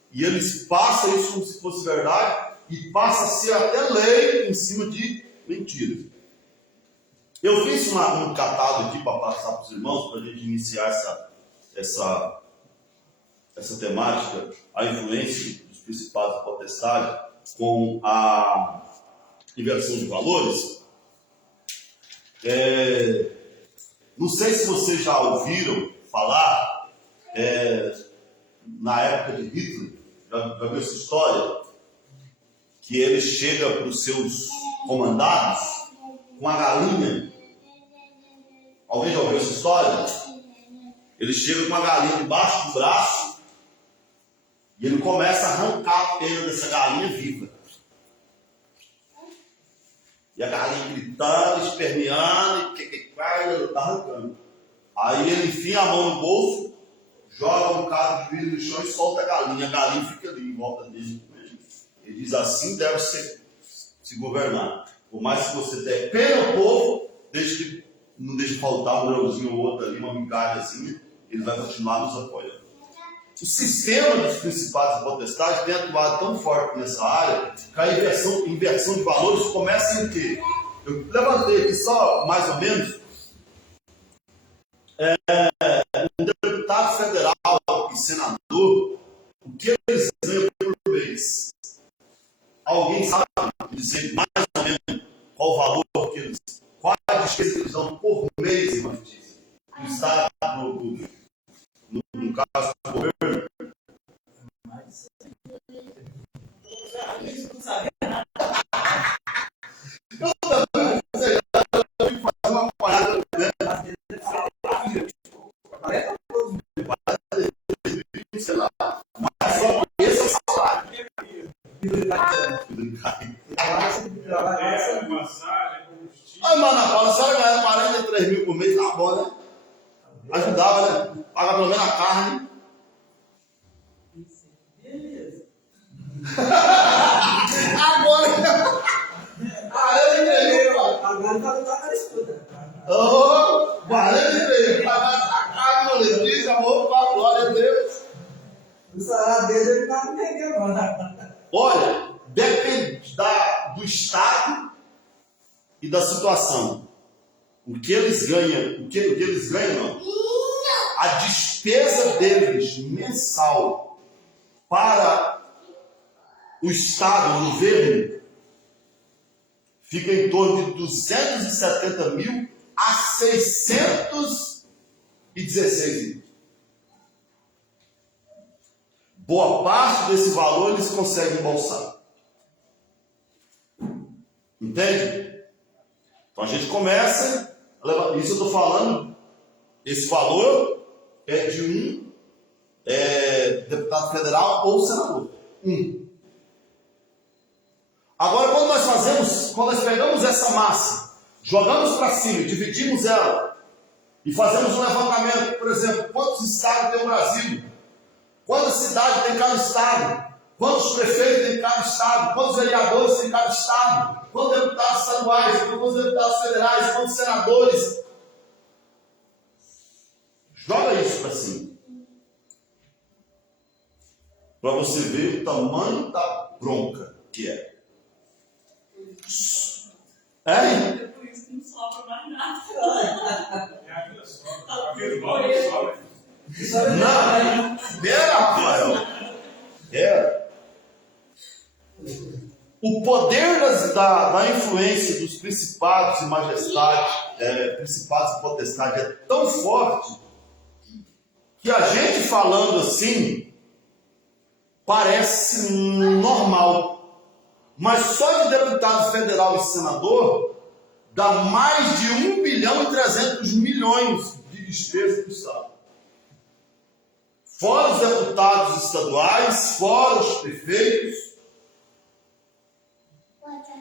e eles passam isso como se fosse verdade, e passa a ser até lei em cima de mentiras. Eu fiz um catado aqui para passar para os irmãos, para a gente iniciar essa temática, a influência dos principados e potestades com a inversão de valores. Não sei se vocês já ouviram falar, na época de Hitler, já viu essa história? Que ele chega para os seus comandados com a galinha. Alguém já ouviu essa história? Ele chega com a galinha debaixo do braço e ele começa a arrancar a pena dessa galinha viva. E a galinha gritando, esperneando, ele está arrancando. Aí ele enfia a mão no bolso, joga um bocado de vidro no chão e solta a galinha fica ali em volta dele. Ele diz: assim deve se governar. Por mais que você der pena ao povo, não deixe faltar um grãozinho ou outro ali, uma migalhazinha, ele vai continuar nos apoiando. O sistema dos principados e potestades tem atuado tão forte nessa área que a inversão de valores começa em quê? Eu levantei aqui só, mais ou menos, um deputado federal e senador, o que eles ganham por mês? Alguém sabe dizer mais ou menos qual o valor que eles, qual a despesa que eles dão por mês, irmã Letícia? do Estado, no caso do governo. Uma parada, né? Sei lá, mas só esse salário. Massagem, combustível. Ai, mano, a Paula, se ela ganhar 43 mil por mês, tá bom, né? Ajudava, né? Paga pelo menos a carne. Beleza. Agora, eu entreguei, mano. Agora tá na escuta. Oh, 43 mil, pagar a carne, mano. Diz, amor, pra glória a Deus. O salário dele ele tá não entendendo, mano. Olha, depende do Estado e da situação. O que eles ganham, o que eles ganham, não. A despesa deles mensal para o Estado, o governo, fica em torno de 270 mil a 616 mil. Boa parte desse valor eles conseguem embolsar. Entende? Então a gente começa a levar. Isso eu estou falando, esse valor é de um deputado federal ou senador. Agora, quando nós pegamos essa massa, jogamos para cima, dividimos ela e fazemos um levantamento, por exemplo, quantos estados tem o Brasil? Quantas cidades tem cada estado? Quantos prefeitos tem cada estado? Quantos vereadores tem cada estado? Quantos deputados estaduais? Quantos deputados federais? Quantos senadores? Joga isso para cima. Para você ver o tamanho da bronca que é. É por isso que não sobra mais nada. É aquilo só. Aquele bloco que sobra. Não, pera, Rafael. O poder da influência dos principados e majestades, principados e potestades é tão forte que a gente falando assim parece normal. Mas só de deputado federal e senador dá mais de 1.300.000.000 de despesa do Estado. Fora os deputados estaduais, fora os prefeitos.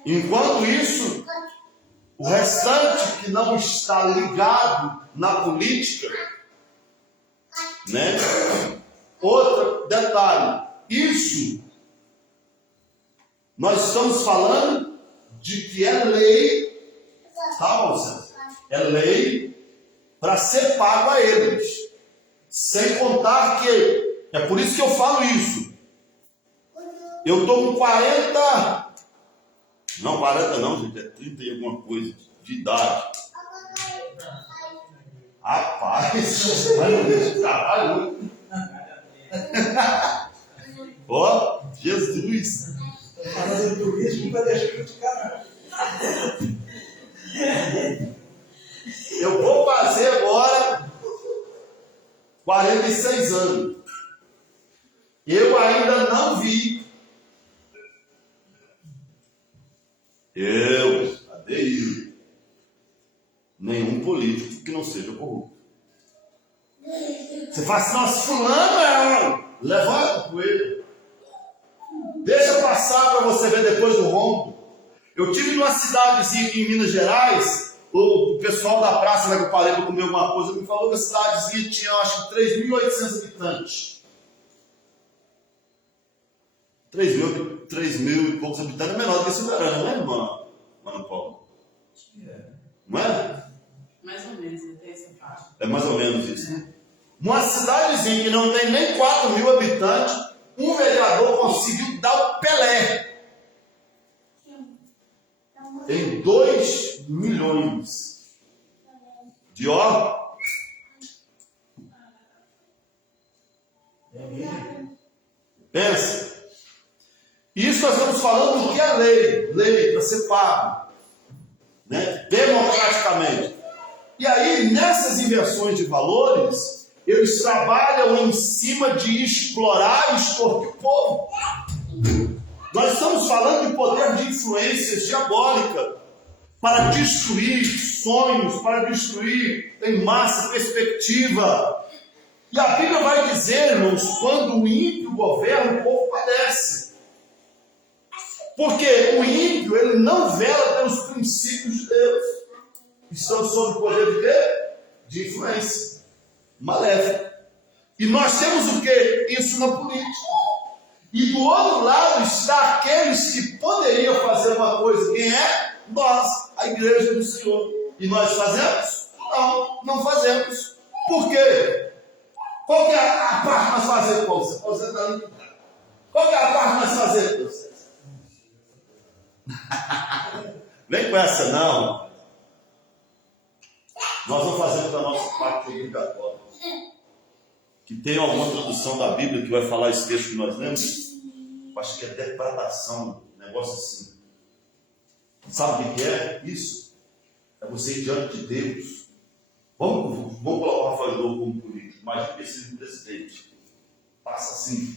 Enquanto isso, o restante que não está ligado na política, né? Outro detalhe, isso nós estamos falando de que é lei, tá, Moisés? É lei para ser pago a eles. Sem contar que, é por isso que eu falo isso. Eu estou com 40, não 40 não, gente, é 30 e alguma coisa de idade. Rapaz, vai não deixa caralho. Ó, Jesus. Fazendo turismo para deixar de caralho. Eu vou fazer agora 46 anos. Eu ainda não vi. Adeiro. Nenhum político que não seja corrupto. Você fala assim, nossa, fulano levanta com ele. Deixa passar para você ver depois do rombo. Eu tive numa cidadezinha aqui em Minas Gerais, o pessoal da praça lá que eu parei para comer alguma coisa me falou que a cidadezinha tinha, acho que 3.800 habitantes. 3 mil e poucos habitantes é menor do que Silverana, não é, irmã? Mano Paulo? Não é? Mais ou menos, até essa faixa. É mais ou menos isso. Uma cidadezinha que não tem nem 4.000 habitantes, um vereador conseguiu dar o Pelé. Tem 2 milhões de ó. Pensa. Isso nós estamos falando do que é lei para ser pago, né? Democraticamente. E aí, nessas inversões de valores, eles trabalham em cima de explorar e extorquir o povo. Nós estamos falando de poder de influência diabólica para destruir sonhos, para destruir em massa perspectiva. E a Bíblia vai dizer, irmãos, quando o ímpio governa, o povo padece. Porque o ímpio, ele não vela pelos princípios de Deus. Estão sob o poder de quê? De influência maléfica. E nós temos o quê? Isso na política. E do outro lado está aqueles que poderiam fazer uma coisa. Quem é? Nós, a igreja do Senhor. E nós fazemos? Não, não fazemos. Por quê? Qual que é a parte nós fazemos, Paulo? Você pode dizer ali. Qual que é a parte nós fazemos? Vem com essa não. Nós não fazemos a nossa parte obrigatória. Que tem alguma tradução da Bíblia que vai falar esse texto que nós lemos? Acho que é depradação, um negócio assim. Sabe o que é isso? É você ir diante de Deus. Vamos colocar o Rafael Dor como político. Imagina que esse presidente passa assim.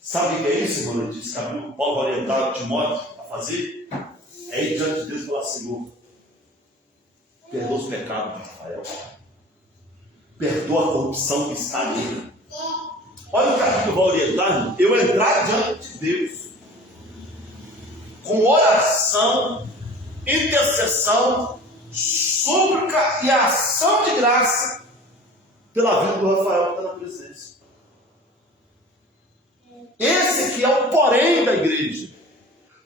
Sabe o que é isso, irmão? Ele disse que o Paulo vai orientar o Timóteo a fazer? É ir diante de Deus e falar: Senhor, perdoa os pecados de Rafael. Perdoa a corrupção que está nele. Olha o que a Bíblia vai orientar. Eu entrar diante de Deus com oração, intercessão, súplica e ação de graça pela vida do Rafael que está na presença. Esse aqui é o porém da igreja.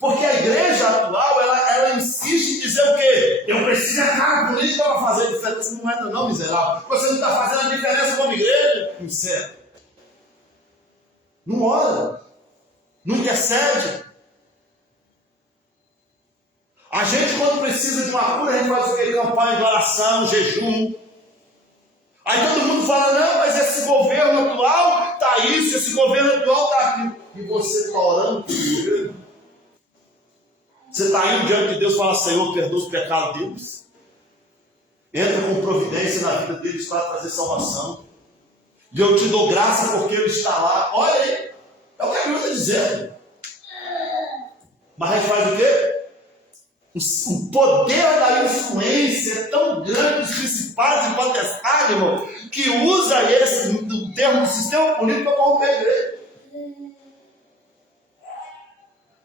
Porque a igreja atual, ela insiste em dizer o quê? Eu preciso entrar na política para fazer a diferença. Não entra não, miserável. Você não está fazendo a diferença como igreja? Sincero. Não ora. Não intercede. A gente, quando precisa de uma cura, a gente faz o quê? Campanha de oração, jejum. Aí todo mundo fala: não, mas esse governo atual está isso, esse governo atual está aquilo. E você está orando pelo governo? Você está indo diante de Deus e fala: Senhor, perdoa os pecados deles. Entra com providência na vida deles para trazer salvação. E eu te dou graça porque ele está lá. Olha aí, é o que a Bíblia está dizendo. Mas a gente faz o quê? O poder da influência é tão grande dos principados e potestades, irmão, que usa esse o termo do sistema político para corromper a igreja.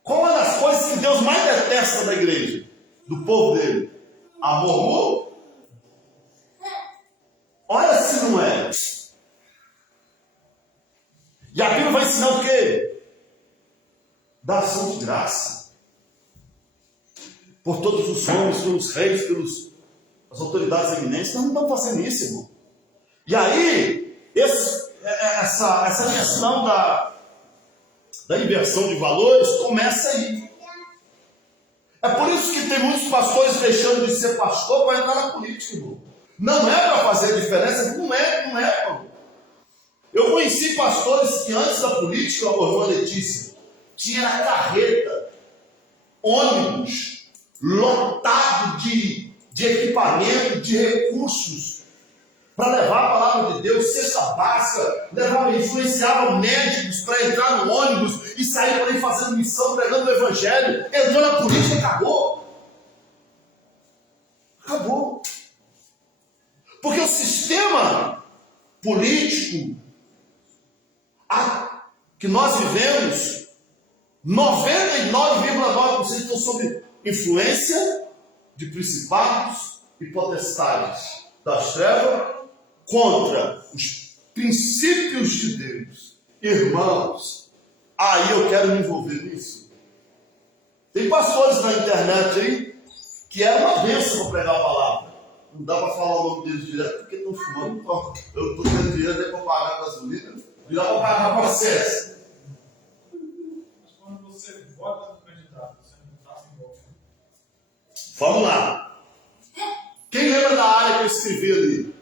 Qual uma das coisas que Deus mais detesta da igreja, do povo dele? Amor. Olha se não é. E a Bíblia vai ensinar o quê? Da ação de graça. Por todos os homens, pelos reis, pelas autoridades eminentes. Nós não estamos fazendo isso, irmão. E aí, essa questão da inversão de valores começa aí. É por isso que tem muitos pastores deixando de ser pastor para entrar na política, irmão. Não é para fazer a diferença, não é, irmão. Eu conheci pastores que antes da política, a irmã Letícia, tinha carreta, ônibus, lotado de equipamento, de recursos, para levar a palavra de Deus, cesta básica, influenciavam médicos para entrar no ônibus e sair por aí fazendo missão, pregando o evangelho. Entrou na política e acabou. Acabou. Porque o sistema político que nós vivemos, 99,9% estão sob influência de principados e potestades das trevas contra os princípios de Deus. Irmãos, aí eu quero me envolver nisso. Tem pastores na internet aí que é uma bênção para pregar a palavra. Não dá para falar o nome deles direto porque estão fumando. Então, eu estou tendo dinheiro para pagar a gasolina, e dá para pagar processo. Mas quando você vota no candidato, você não está sem voto. Vamos lá. Quem lembra da área que eu escrevi ali?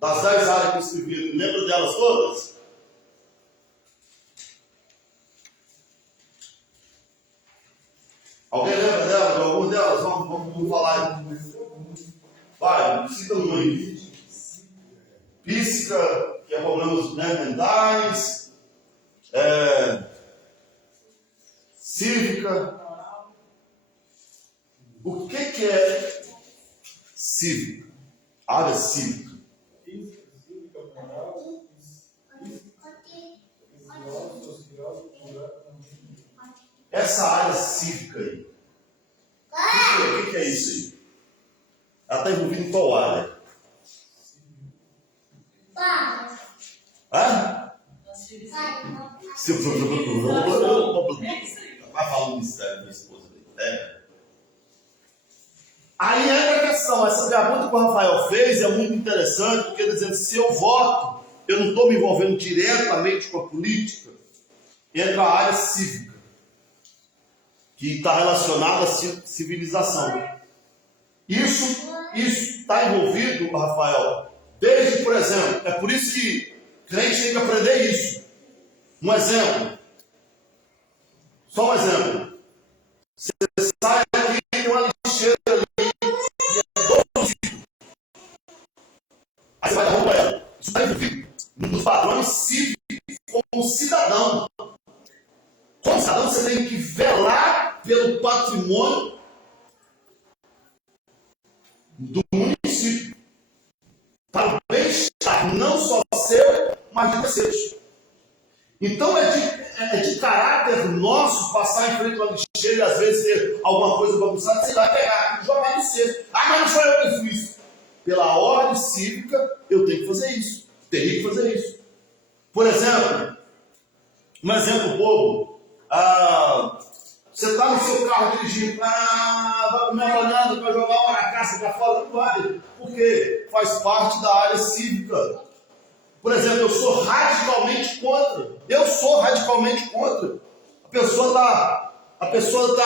Das 10 áreas que eu escrevi ali, lembra delas todas? Alguém lembra dela, de alguma delas? Vamos falar. Vai, cita uma aí. Psíquica, que é problemas, né, mentais. Cívica. O que é cívica? Área cívica. Física, moral, visual, social, cultural. Essa área cívica aí. O que é isso aí? Ela está envolvida em qual área? Hã? Vai falar um mistério, minha esposa. Aí entra a questão, essa pergunta que o Rafael fez é muito interessante, porque ele dizendo, se eu voto, eu não estou me envolvendo diretamente com a política, entra a área cívica, que está relacionada à civilização. Isso está envolvido, Rafael, desde, por exemplo, é por isso que crente tem que aprender isso. Um exemplo, só um exemplo. Você sai aqui e tem uma lixeira ali, e é todo ciclo. Aí você vai dar roupa ela. Isso está envolvido nos padrões cívicos como cidadão. Como cidadão, você tem que velar pelo patrimônio do município, para o bem-estar não só seu, mas de terceiros. Então é de caráter nosso passar em frente a uma lixeira e às vezes ter alguma coisa bagunçada, você vai pegar e jogar no cesto. Ah, mas não foi eu que fiz isso. Pela ordem cívica, eu tenho que fazer isso. Teria que fazer isso. Por exemplo, um exemplo bobo. Você está no seu carro dirigindo, vai comer uma banana, vai jogar uma caça para fora, não vai. Porque faz parte da área cívica. Por exemplo, eu sou radicalmente contra. A pessoa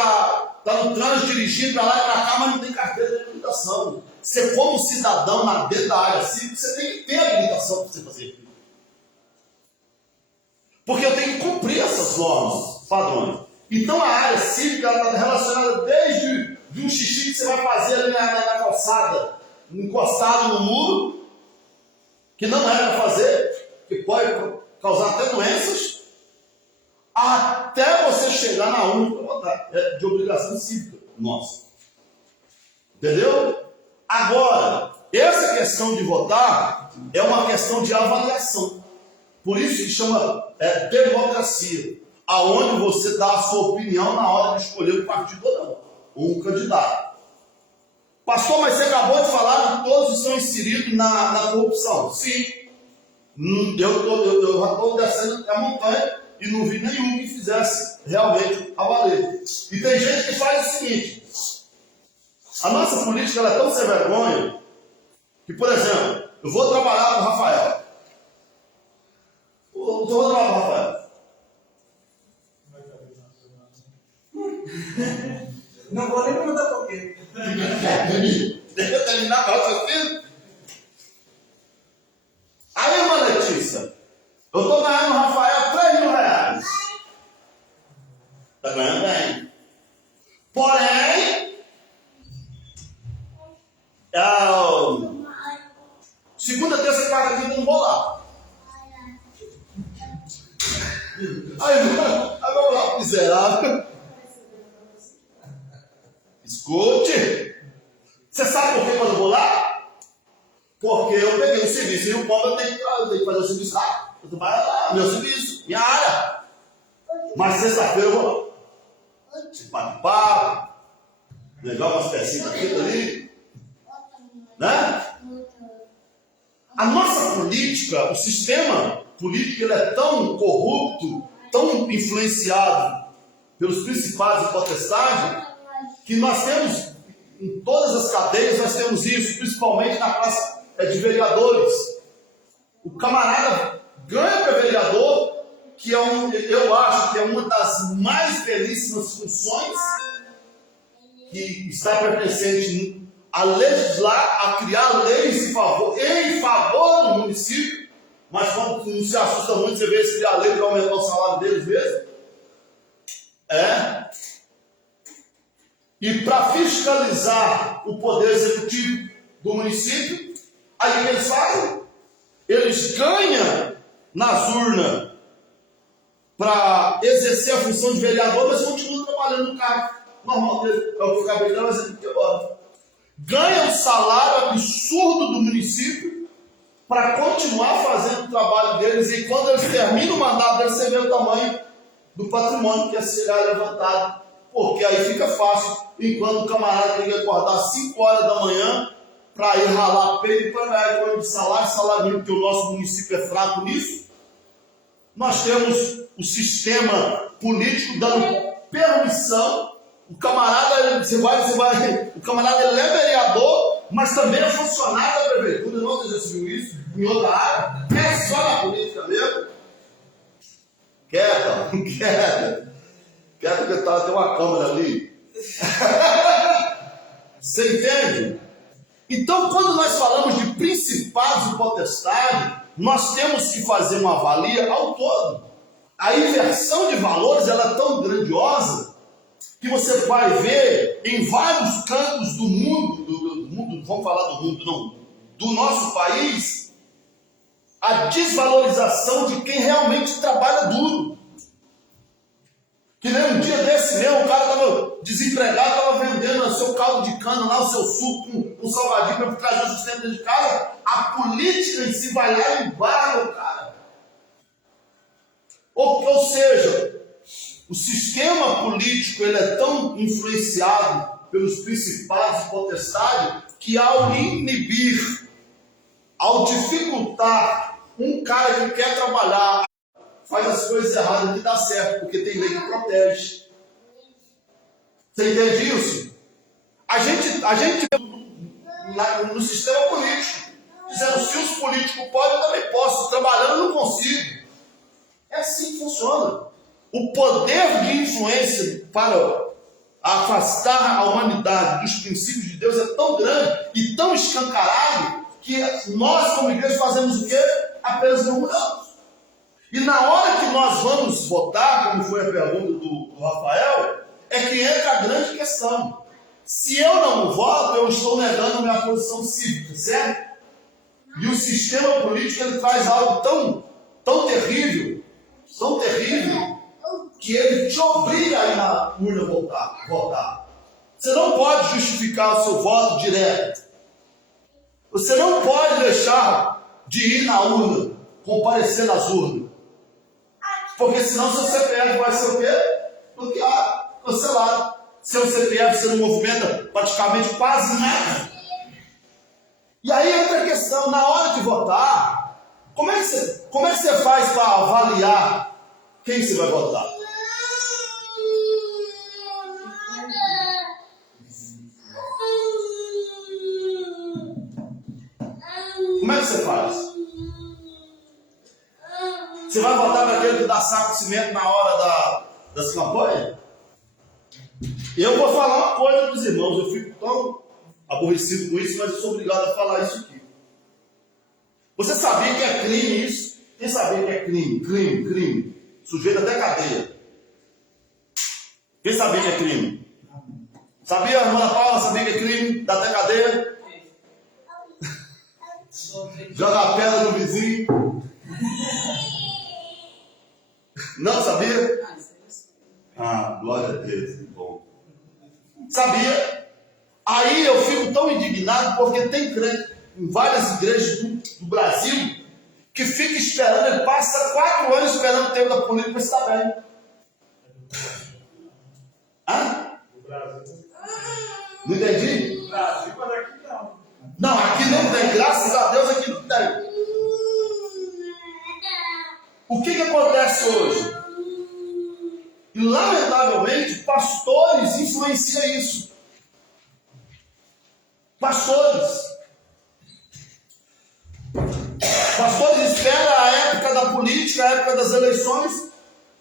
tá no trânsito dirigindo para lá e para cá, mas não tem carteira de habilitação. Você, como cidadão dentro da área cívica, você tem que ter habilitação para você fazer aquilo. Porque eu tenho que cumprir essas normas, padrões. Então a área cívica está relacionada desde um xixi que você vai fazer ali na calçada, encostado no muro, que não é para fazer, que pode causar até doenças, até você chegar na urna para votar. É de obrigação cívica nossa. Entendeu? Agora, essa questão de votar é uma questão de avaliação. Por isso que chama democracia, aonde você dá a sua opinião na hora de escolher um partido ou não, ou um candidato. Pastor, mas você acabou de falar que todos estão inseridos na corrupção. Sim. Eu já estou descendo a montanha e não vi nenhum que fizesse realmente a valer. E tem gente que faz o seguinte: a nossa política ela é tão sem vergonha que, por exemplo, eu vou trabalhar com o Rafael. Eu vou trabalhar com o Rafael. Não vou nem perguntar por quê. Deixa eu terminar para o seu filho. Aí, irmã Letícia, eu estou ganhando no Rafael R$3.000. Está ganhando bem. Porém, segunda, terça, quarta, quinta, não vou lá. Aí vamos lá, miserável. Escute. Você sabe por que quando eu vou lá? Porque eu peguei um serviço e o pobre eu tenho que fazer o serviço lá. Eu tô lá, meu serviço, minha área. Mas sexta-feira eu vou lá. Papo, legal umas pecinhas aqui ali. Né? A nossa política, o sistema político, ele é tão corrupto, tão influenciado pelos principados e potestades, que nós temos, em todas as cadeias, nós temos isso, principalmente na classe de vereadores. O camarada ganha para vereador, que eu acho que é uma das mais belíssimas funções que está pertencente a legislar, a criar leis em favor do município, mas quando não se assusta muito, você vê se criar lei para aumentar o salário deles mesmo. E para fiscalizar o poder executivo do município, aí o que eles fazem? Eles ganham nas urnas para exercer a função de vereador, mas continuam trabalhando no cargo normal dele. É o que eu acabei de dar um exemplo aqui agora. Ganha um salário absurdo do município para continuar fazendo o trabalho deles, e quando eles terminam o mandato deles, você vê o tamanho do patrimônio que será levantado, porque aí fica fácil, enquanto o camarada tem que acordar às 5 horas da manhã para ir ralar peito para ganhar economia de salário mínimo, porque o nosso município é fraco nisso. Nós temos o sistema político dando permissão. O camarada, o camarada ele é vereador, mas também é funcionário da prefeitura. Não já se viu isso em outra área? É só na política mesmo? Quieta, porque tem uma câmera ali. Você entende? Então, quando nós falamos de principados e potestades, nós temos que fazer uma avalia ao todo. A inversão de valores ela é tão grandiosa que você vai ver em vários cantos do mundo, vamos falar do mundo não, do nosso país, a desvalorização de quem realmente trabalha duro. Que nem um dia desse mesmo, o cara estava desempregado, estava vendendo o seu caldo de cana lá, o seu suco com salgadinho para trazer o sustento dentro de casa. A política em si vai lá e embarga o cara. Ou seja, o sistema político ele é tão influenciado pelos principados e potestades que ao inibir, ao dificultar um cara que quer trabalhar, faz as coisas erradas que dá certo, porque tem lei que protege. Você entende isso? A gente no sistema político, dizendo se os políticos podem, eu também posso, trabalhando eu não consigo. É assim que funciona. O poder de influência para afastar a humanidade dos princípios de Deus é tão grande e tão escancarado que nós, como igreja, fazemos o quê? Apenas murmuramos. E na hora que nós vamos votar, como foi a pergunta do Rafael, é que entra a grande questão. Se eu não voto, eu estou negando minha posição cívica, certo? E o sistema político ele traz algo tão terrível, que ele te obriga a ir na urna votar. Você não pode justificar o seu voto direto. Você não pode deixar de ir na urna, comparecer nas urnas. Porque senão seu CPF vai ser o quê? Bloqueado, cancelado. Seu CPF você não movimenta praticamente quase nada. E aí entra a questão, na hora de votar, como é que você faz para avaliar quem você vai votar? Como é que você faz? Você vai votar naquele que dá saco de cimento na hora das campanhas? Eu vou falar uma coisa para os irmãos, eu fico tão aborrecido com isso, mas eu sou obrigado a falar isso aqui. Você sabia que é crime isso? Quem sabia que é crime? Crime. Sujeito até cadeia. Quem sabia que é crime? Sabia, irmã Paula, sabia que é crime? Dá até cadeia? Joga a pedra no vizinho. Não sabia? Ah, glória a Deus, que bom. Sabia? Aí eu fico tão indignado porque tem crente em várias igrejas do Brasil que fica esperando, ele passa 4 anos esperando o tempo da política para estar bem. Hã? Não entendi? No Brasil, mas aqui não. Não, aqui não tem, graças a Deus aqui não tem. O que acontece hoje? E lamentavelmente, pastores influenciam isso. Pastores esperam a época da política, a época das eleições,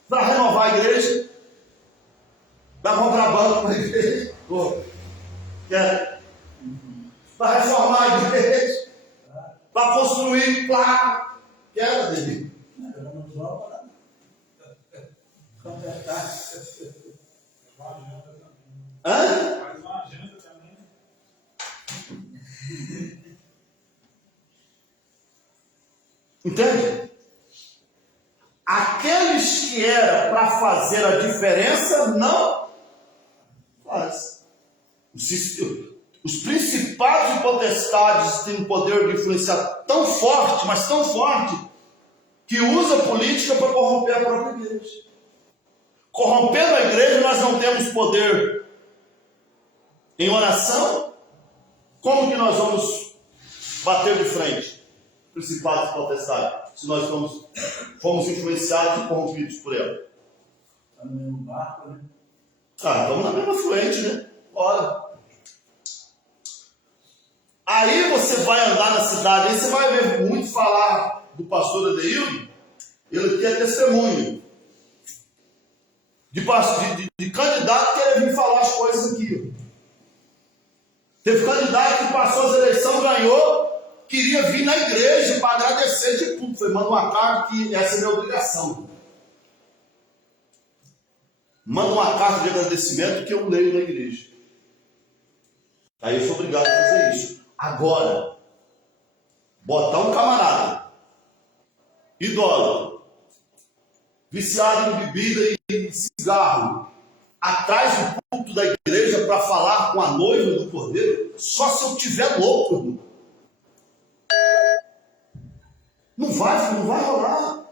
para renovar a igreja, para comprar banco para a igreja, para reformar a igreja, para construir placa. Quero, David. Completar. Hã? aqueles que era para fazer a diferença, não faz. Os principados e potestades têm um poder de influenciar tão forte, mas tão forte, que usa a política para corromper a própria igreja. Corrompendo a igreja, nós não temos poder em oração. Como que nós vamos bater de frente? Principados e potestades, se nós fomos influenciados e corrompidos por ela. Está no mesmo barco, né? Estamos na mesma fluente, né? Ora. Aí você vai andar na cidade, aí você vai ver muito falar do pastor Adeildo, ele tem testemunho de candidato que queria vir falar as coisas aqui. Teve candidato que passou as eleições, ganhou, queria vir na igreja para agradecer de tudo. Foi, manda uma carta que essa é minha obrigação. Manda uma carta de agradecimento que eu leio na igreja. Aí eu sou obrigado a fazer isso. Agora, botar um camarada idólatra, viciado em bebida e cigarro, atrás do culto da igreja para falar com a noiva do cordeiro, só se eu tiver louco, irmão. Não vai rolar.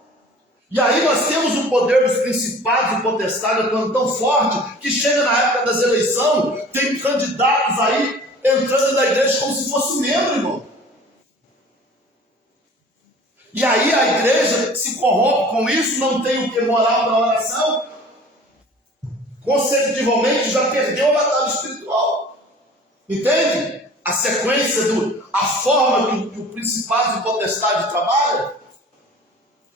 E aí nós temos o poder dos principados e potestades atuando tão forte que chega na época das eleições, tem candidatos aí entrando na igreja como se fosse membro, irmão. E aí a igreja se corrompe com isso, não tem o que moral para oração, consecutivamente já perdeu a batalha espiritual. Entende? A sequência, a forma que o principado e potestade trabalha.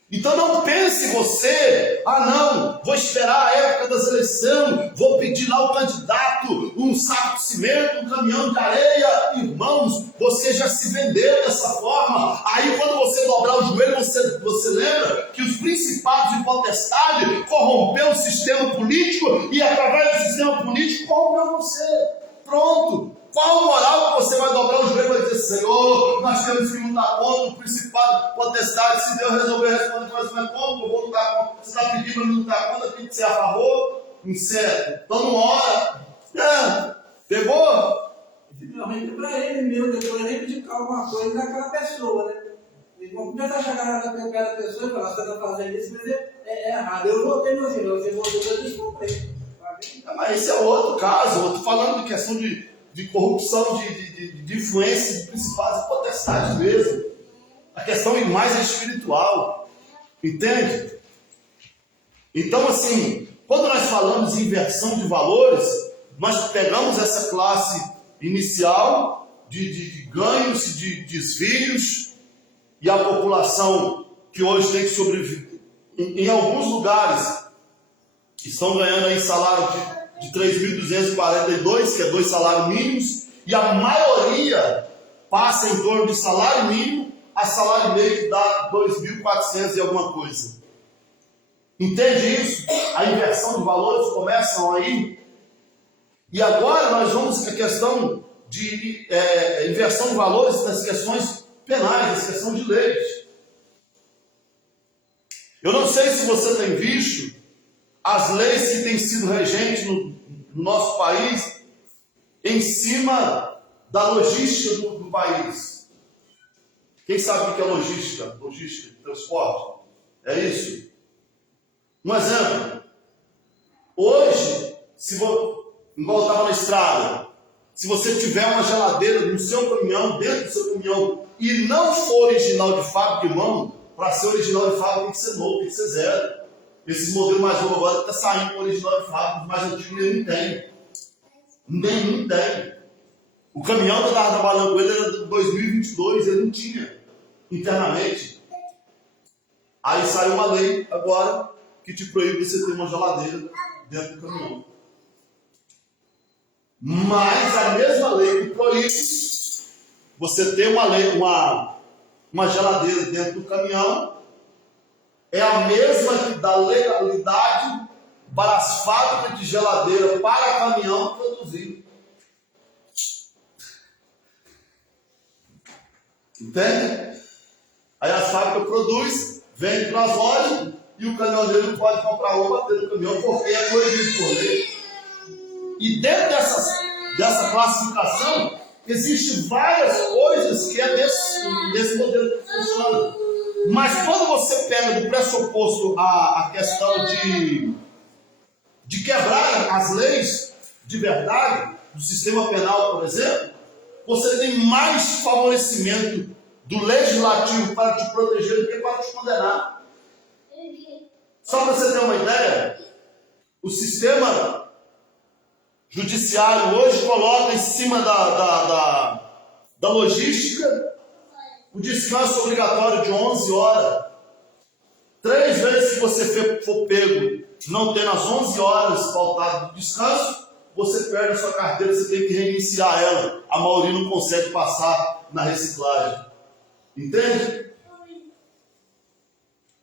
Então não pense você, não, vou esperar a época das eleições, vou pedir lá ao candidato um saco de cimento, um caminhão de areia. Irmãos, você já se vendeu dessa forma. Aí quando você dobrar o joelho, você lembra que os principados e potestades corrompeu o sistema político e através do sistema político corrompeu você. Pronto. Qual moral que você vai dobrar o joelho e vai dizer, Senhor, nós temos que lutar contra o principado potestade, se Deus resolver responder, mas como eu vou lutar contra? Você está pedindo para me lutar contra, tem que ser a favor? Incerto. Então não ora. Pegou? Finalmente para ele mesmo, depois reivindicar alguma coisa daquela pessoa, né? E vamos começar a chegar naquela pessoa e falar, você está fazendo isso, mas é errado. Eu votei no senhor, você votou, eu desculpei. Mas esse é outro caso, eu estou falando de questão de corrupção, de influência de principados e potestades mesmo. A questão mais é espiritual. Entende? Então, assim, quando nós falamos em inversão de valores, nós pegamos essa classe inicial de ganhos, de desvios, e a população que hoje tem que sobreviver. Em alguns lugares, estão ganhando aí salário de 3.242, que é 2 salários mínimos, e a maioria passa em torno de salário mínimo a salário médio, que dá 2.400 e alguma coisa. Entende isso? A inversão de valores começam aí. E agora nós vamos para a questão de inversão de valores nas questões penais, nas questões de leis. Eu não sei se você tem visto as leis que têm sido regentes no nosso país em cima da logística do país. Quem sabe o que é logística? Logística, transporte. É isso? Um exemplo. Hoje, igual eu estava na estrada, se você tiver uma geladeira no seu caminhão, dentro do seu caminhão, e não for original de fábrica, irmão, para ser original de fábrica tem que ser novo, tem que ser zero. Esses modelos mais novos agora estão saindo com original de fábrica, os mais antigos nenhum tem. Nenhum tem. O caminhão que eu estava trabalhando com ele era de 2022, ele não tinha internamente. Aí saiu uma lei agora que te proíbe você ter uma geladeira dentro do caminhão. Mas a mesma lei que proíbe você ter uma geladeira dentro do caminhão é a mesma que dá legalidade para as fábricas de geladeira para caminhão produzir. Entende? Aí as fábricas produzem, vendem para as lojas e o caminhoneiro não pode comprar uva dentro do caminhão porque é proibido por lei. E dentro dessa classificação, existem várias coisas que é desse modelo que funciona. Mas quando você pega do pressuposto a questão de quebrar as leis de verdade, do sistema penal, por exemplo, você tem mais favorecimento do legislativo para te proteger do que para te condenar. Só para você ter uma ideia, o sistema judiciário hoje coloca em cima da logística o descanso obrigatório de 11 horas. 3 vezes que você for pego não tendo as 11 horas faltado de descanso, você perde a sua carteira, você tem que reiniciar ela. A maioria não consegue passar na reciclagem. Entende?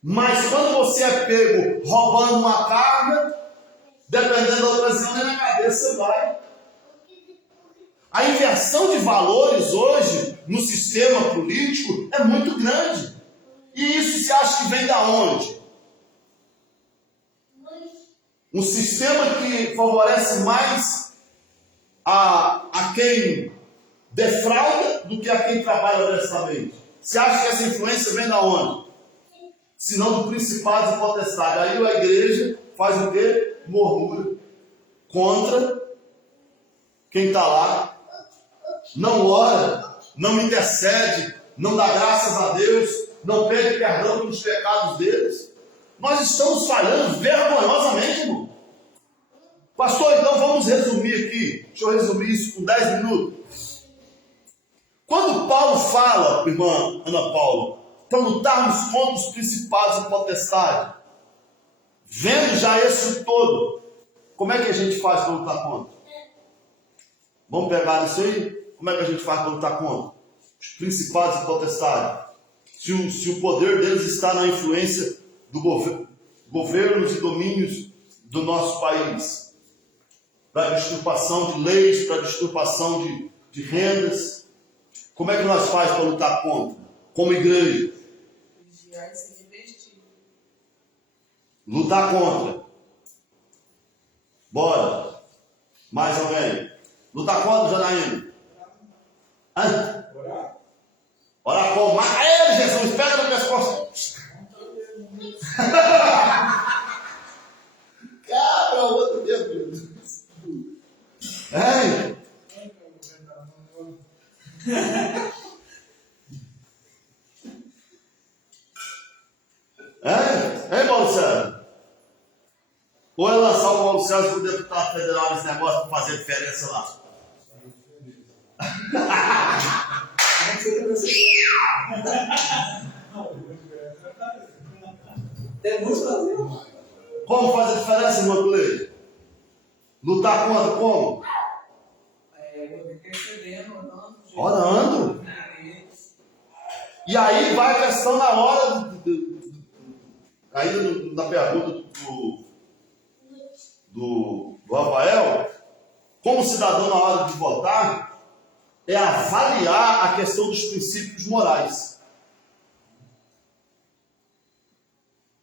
Mas quando você é pego roubando uma carga, dependendo da ocasião, nem na cabeça vai. A inversão de valores hoje no sistema político é muito grande. E isso se acha que vem da onde? Um sistema que favorece mais a quem defrauda do que a quem trabalha honestamente. Você acha que essa influência vem da onde? Se não do principado e potestade. Aí a igreja faz o quê? Murmura contra quem está lá. Não ora, não intercede, não dá graças a Deus, não pede perdão pelos pecados deles. Nós estamos falhando vergonhosamente, irmão. Pastor, então vamos resumir aqui. Deixa eu resumir isso com 10 minutos. Quando Paulo fala, irmã Ana Paula, para lutarmos contra os principados e potestades, vendo já isso todo, como é que a gente faz para lutar contra? Vamos pegar isso aí? Como é que a gente faz para lutar contra os principados e potestades? Se o poder deles está na influência do governos e domínios do nosso país, para a deturpação de leis, para a deturpação de rendas, como é que nós faz para lutar contra? Como igreja? Vigiar e se revestir. Lutar contra. Bora. Mais alguém? Lutar contra, Janaína? Hã? Orar como? Ei, Jesus, pega no pescoço. Cabra, outro Deus. Ei. Ei, Paulo César? Ou é lançar o Paulo César para o deputado federal nesse negócio para fazer diferença lá? Tem muitos Brasil. Como fazer diferença, irmão Cleide? Lutar contra como? Orando. E aí vai a questão na hora, ainda na pergunta do Rafael, como cidadão na hora de votar, é avaliar a questão dos princípios morais.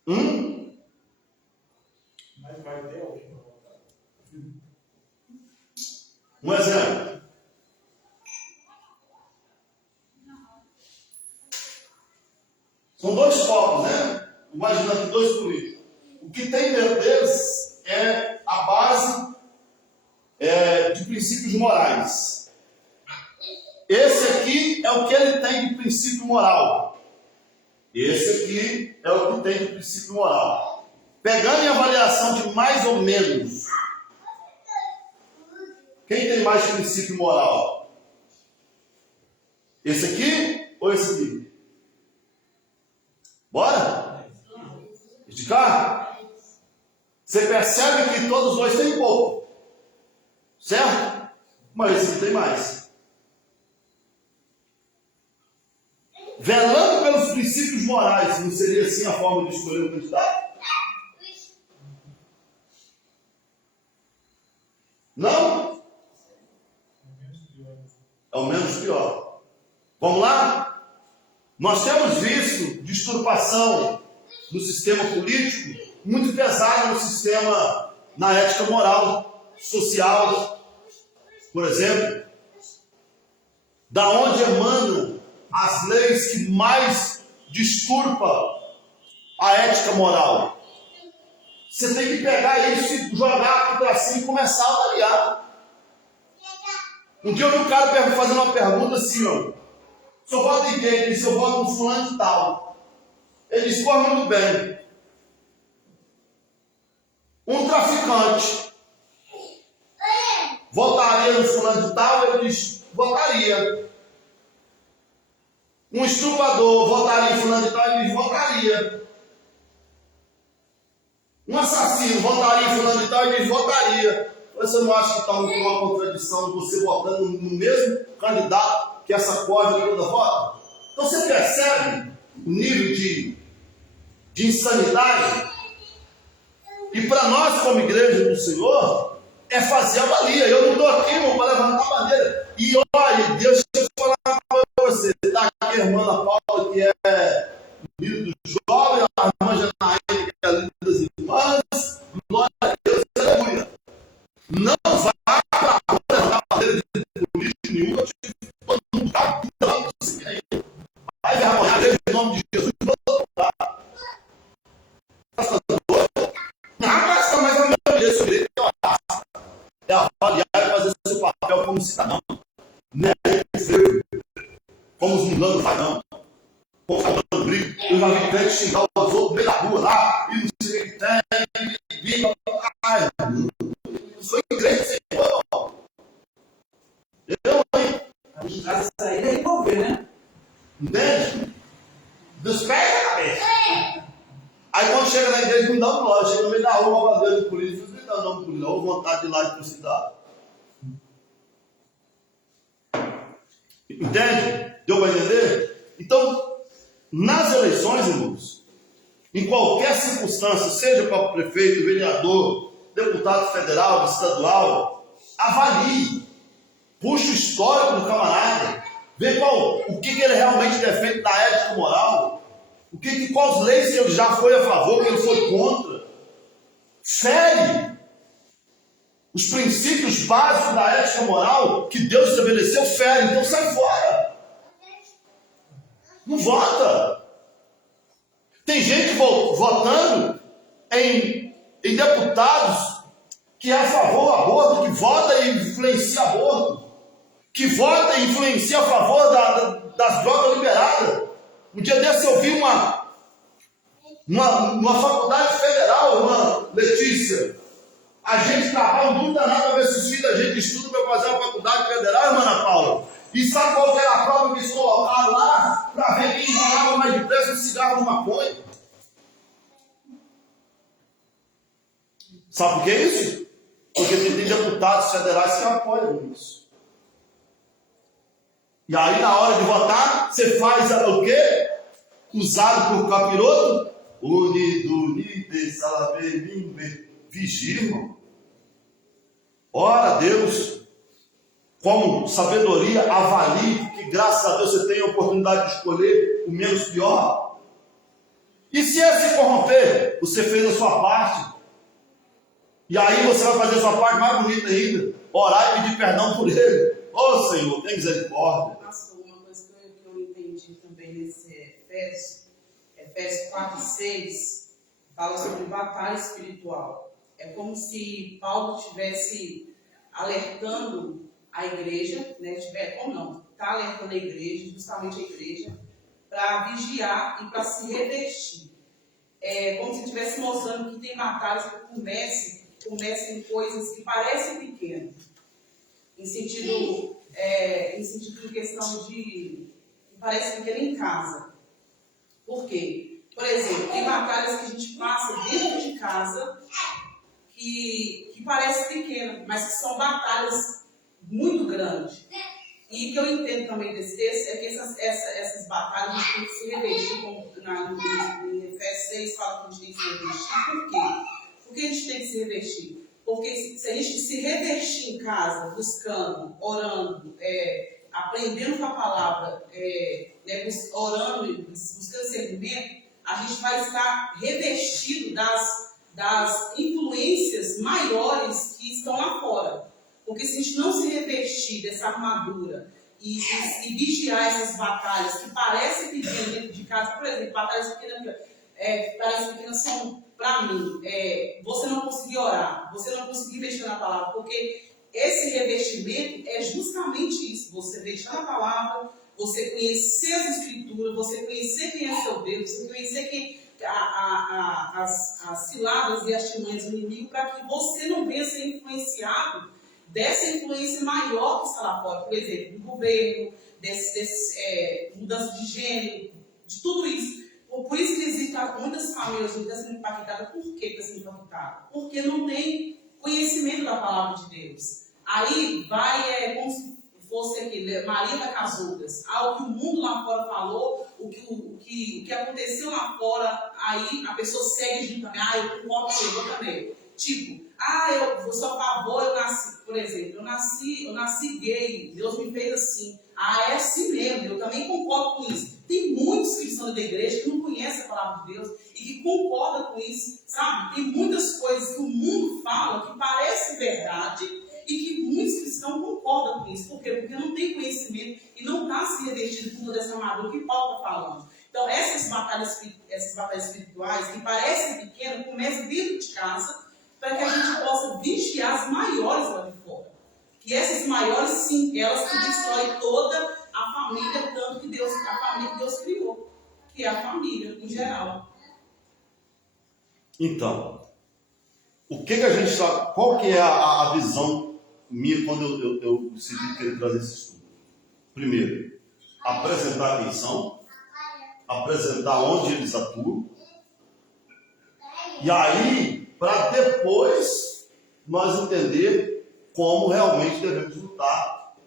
Mas vai ter alguém para votar. Um exemplo. São dois focos, né? Imagina aqui dois políticos. O que tem dentro deles é a base de princípios morais. Esse aqui é o que ele tem de princípio moral. Esse aqui é o que tem de princípio moral. Pegando em avaliação de mais ou menos, quem tem mais princípio moral? Esse aqui ou esse aqui? Bora? De cá? Você percebe que todos os dois têm pouco, certo? Mas esse aqui tem mais. Velando pelos princípios morais, não seria assim a forma de escolher o candidato? Não? É o menos pior. Vamos lá? Nós temos visto deturpação no sistema político, muito pesada no sistema, na ética moral, social, por exemplo. Da onde emanam as leis que mais disturpam a ética moral? Você tem que pegar isso e jogar aqui para cima e começar a avaliar. Um dia eu vi um cara fazendo uma pergunta assim, ó. Se eu voto em quem? Ele disse, eu voto no fulano de tal. Ele disse, pô, muito bem. Um traficante votaria no fulano de tal? Ele disse, votaria. Um estuprador votaria em fulano de tal? Ele disse, votaria. Um assassino votaria em fulano de tal? Ele disse, votaria. Você não acha que está uma contradição você votando no mesmo candidato que essa corda toda vota? Então você percebe o nível de insanidade? E para nós, como igreja do Senhor, é fazer a valia. Eu não estou aqui, irmão, para levantar a bandeira. E olha, Deus, deixa eu falar para você. Está aqui a irmã Paula, que é líder do jovem, a irmã Janaína, que é a líder das irmãs. Glória a Deus, aleluia. Não vá para a rua levantar a bandeira de político nenhum. Todo mundo está dando assim aí. Vai vergonhar a igreja em nome de Jesus. É avaliar e fazer seu papel como cidadão. Não é como os mundanos fazem, não. Como os mundanos brigam. Eu já vi crente xingar os outros no meio da rua lá, e não sei o que tem, ai, não sou igreja, Senhor. Isso aí é envolver, né? Entende? Dos pés à cabeça. Aí quando chega na igreja, não dá um glória, chega no meio da rua, uma bandeira de polícia, não dá nome de polícia, ou vontade de ir lá e trucidar. Entende? Deu para entender? Então, nas eleições, irmãos, em qualquer circunstância, seja para prefeito, vereador, deputado federal, estadual, avalie, puxa o histórico do camarada, vê o que ele realmente defende da ética moral, quais leis que ele já foi a favor, que ele foi contra. Fere os princípios básicos da ética moral que Deus estabeleceu, fere, então sai fora. Não vota. Tem gente votando em deputados que é a favor do aborto, que vota e influencia aborto, que vota e influencia a favor das drogas liberadas. Um dia desse eu vi uma faculdade federal, irmã Letícia. A gente trabalha muito danado para ver se os filhos da gente estudam para fazer uma faculdade federal, irmã Ana Paula. E sabe qual era a prova que eles colocaram lá? Para ver quem enrolava mais depressa um cigarro no maconha. Sabe por que isso? Porque tem deputados federais que apoiam isso. E aí, na hora de votar, você faz o quê? Usado por capiroto? Vigia, irmão. Ora, Deus, como sabedoria, avalie que, graças a Deus, você tem a oportunidade de escolher o menos pior. E se ele se corromper, você fez a sua parte. E aí você vai fazer a sua parte mais bonita ainda. Orar e pedir perdão por ele. Ô Senhor, tem misericórdia. Pastor, uma coisa que eu entendi também nesse Efésios 4 e 6, fala sobre batalha espiritual. É como se Paulo estivesse alertando a igreja, né? Está alertando a igreja, justamente a igreja, para vigiar e para se revestir. É como se estivesse mostrando que tem batalhas que começam em coisas que parecem pequenas, em sentido de questão de que parece pequena em casa. Por quê? Por exemplo, tem batalhas que a gente passa dentro de casa que parecem pequenas, mas que são batalhas muito grandes. E o que eu entendo também desse texto é que essas batalhas a gente tem que se revestir, como em Efésios 6 fala que a gente tem que se revestir. Por quê? Por que a gente tem que se revestir? Porque se a gente se revestir em casa, buscando, orando, aprendendo com a palavra, orando, buscando esse alimento, a gente vai estar revestido das influências maiores que estão lá fora. Porque se a gente não se revestir dessa armadura e vigiar essas batalhas que parecem pequenas dentro de casa, por exemplo, batalhas pequenas são, para mim, você não conseguir orar, você não conseguir mexer na palavra, porque esse revestimento é justamente isso, você deixar na palavra, você conhecer as escrituras, você conhecer quem é seu Deus, você conhecer as ciladas e as artimanhas do inimigo, para que você não venha ser influenciado dessa influência maior que está lá fora, por exemplo, do governo, mudança de gênero, de tudo isso. Por isso que existem muitas famílias que estão sendo impactadas. Por que estão sendo impactadas? Porque não tem conhecimento da palavra de Deus. Aí vai, como se fosse aqui, Maria da Casudas. O que o mundo lá fora falou, o que aconteceu lá fora, aí a pessoa segue junto também. Eu concordo com ele, eu também. Tipo, eu sou a favor, eu nasci, por exemplo, eu nasci gay, Deus me fez assim. É assim mesmo, eu também concordo com isso. Tem muitos cristãos da igreja que não conhecem a palavra de Deus e que concordam com isso, sabe? Tem muitas coisas que o mundo fala que parecem verdade e que muitos cristãos concordam com isso. Por quê? Porque não tem conhecimento e não está se revestindo com toda essa armadura que Paulo está falando. Então, essas batalhas espirituais que parecem pequenas, começam dentro de casa para que a gente possa vigiar as maiores lá de fora. Que essas maiores, sim, elas que destroem toda a família, tanto que a família que Deus criou, que é a família em geral. Então, o que a gente sabe? Qual que é a visão minha quando eu decidi querer trazer esse estudo? Primeiro, apresentar quem são, apresentar onde eles atuam, e aí, para depois nós entender como realmente devemos lutar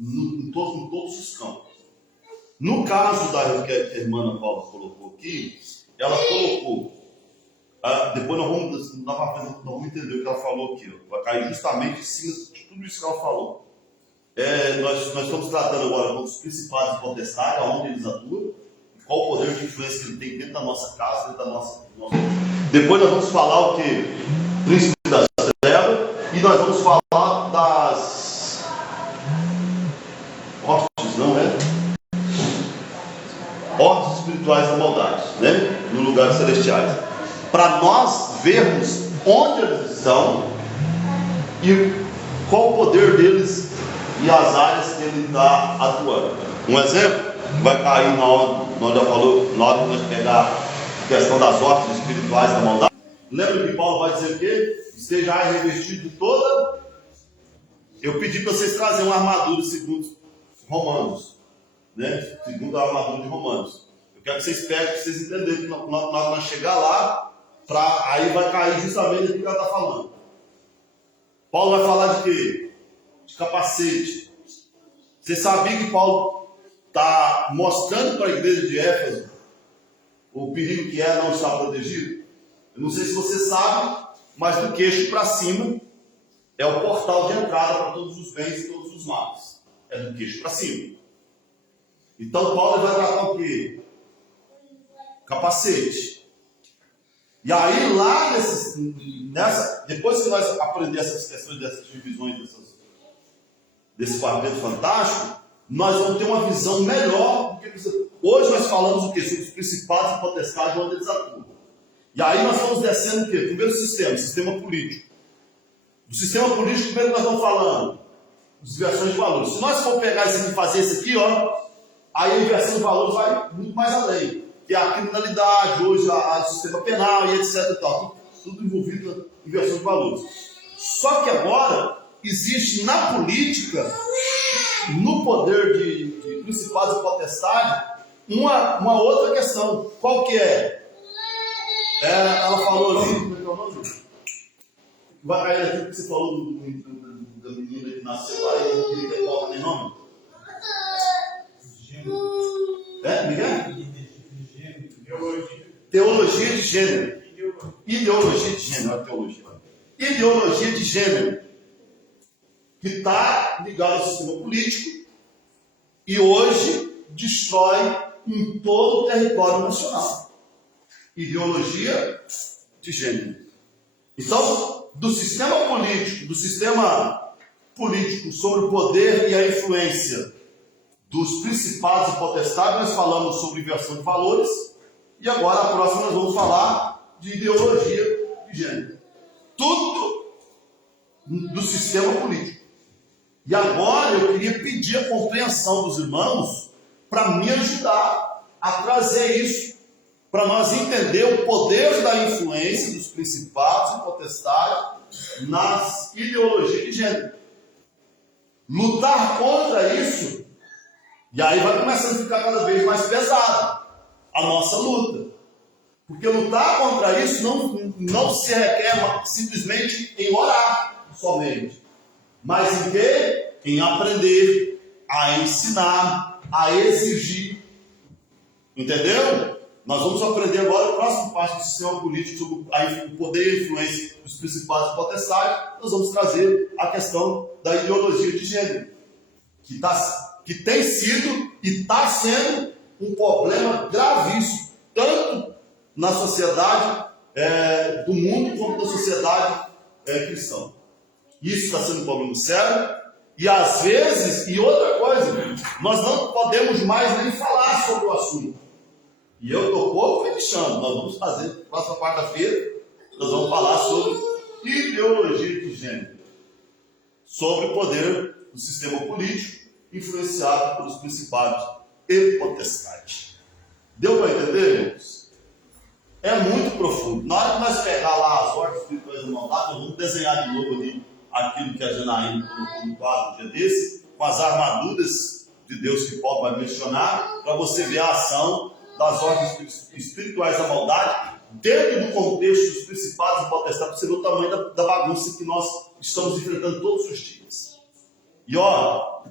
em todos os campos. No caso que a irmã Ana Paula colocou aqui, ela colocou, depois nós vamos entender o que ela falou aqui, vai cair justamente em cima de tudo isso que ela falou. Nós estamos tratando agora dos principais potestades, aonde eles atuam, qual o poder de influência que ele tem dentro da nossa casa, dentro da nossa... Depois nós vamos falar o que? Príncipe das trevas, e nós vamos falar das hostes, não é? Hostes espirituais da maldade, né? No lugares celestiais. Para nós vermos onde eles estão e qual o poder deles e as áreas que ele está atuando. Um exemplo vai cair na hora, nós já falou, na hora que nós pegar a questão das hostes espirituais da maldade. Lembra que Paulo vai dizer o quê? Esteja revestido toda. Eu pedi para vocês trazerem uma armadura segundo Romanos, né? Segundo a armadura de Romanos. Eu quero que vocês peguem, para vocês entenderem que nós chegar lá, aí vai cair justamente o que ela está falando. Paulo vai falar de quê? De capacete. Você sabia que Paulo está mostrando para a igreja de Éfeso o perigo que é não estar protegido? Eu não sei se você sabe, mas do queixo para cima é o portal de entrada para todos os bens e todos os males. É do queixo para cima. Então Paulo vai tratar o quê? Capacete. E aí lá depois que nós aprendemos essas questões, dessas divisões, desse quarteto fantástico, nós vamos ter uma visão melhor. Hoje nós falamos o quê? Sobre os principados e potestades onde eles atuam. E aí nós vamos descendo o quê? Primeiro sistema político. Do sistema político, primeiro nós estamos falando desviações de valores. Se nós for pegar isso aqui e fazer isso aqui, aí a inversão de valores vai muito mais além. Que é a criminalidade, hoje o sistema penal e etc. E tal. Tudo envolvido na inversão de valores. Só que agora existe na política, no poder de principados e potestades, uma outra questão. Qual que é? Ela falou ali, como é que é o nome? Vai cair aquilo que você falou da menina que nasceu lá e ele tem qual nem nome? Miguel? Teologia de gênero. Ideologia de gênero, não é teologia. Ideologia de gênero. Que está ligada ao sistema político e hoje destrói em todo o território nacional. ideologia de gênero. Então, do sistema político sobre o poder e a influência dos principados e potestades, nós falamos sobre inversão de valores, e agora a próxima nós vamos falar de ideologia de gênero. Tudo do sistema político. E agora eu queria pedir a compreensão dos irmãos para me ajudar a trazer isso, para nós entender o poder da influência dos principados e potestades nas ideologias de gênero. Lutar contra isso, e aí vai começando a ficar cada vez mais pesado a nossa luta. Porque lutar contra isso não se requer simplesmente em orar somente, mas em quê? Em aprender, a ensinar, a exigir. Entendeu? Nós vamos aprender agora o próximo passo do sistema político sobre o poder e a influência dos principados e potestades. Nós vamos trazer a questão da ideologia de gênero, que tem sido e está sendo um problema gravíssimo, tanto na sociedade do mundo quanto na sociedade cristã. Isso está sendo um problema sério, e às vezes, e outra coisa, nós não podemos mais nem falar sobre o assunto. E eu estou pouco fechando. Nós vamos fazer, próxima quarta-feira, nós vamos falar sobre ideologia de gênero, sobre o poder do sistema político influenciado pelos principados e potestades. Deu para entender, irmãos? É muito profundo. Na hora que nós pegar lá as ordens espirituais da maldade, nós vamos desenhar de novo ali aquilo que a Janaína colocou no quadro um dia desse, com as armaduras de Deus que Paulo vai mencionar, para você ver a ação das ordens espirituais da maldade dentro do contexto dos principados e potestades, para você ver o tamanho da bagunça que nós estamos enfrentando todos os dias. E ó,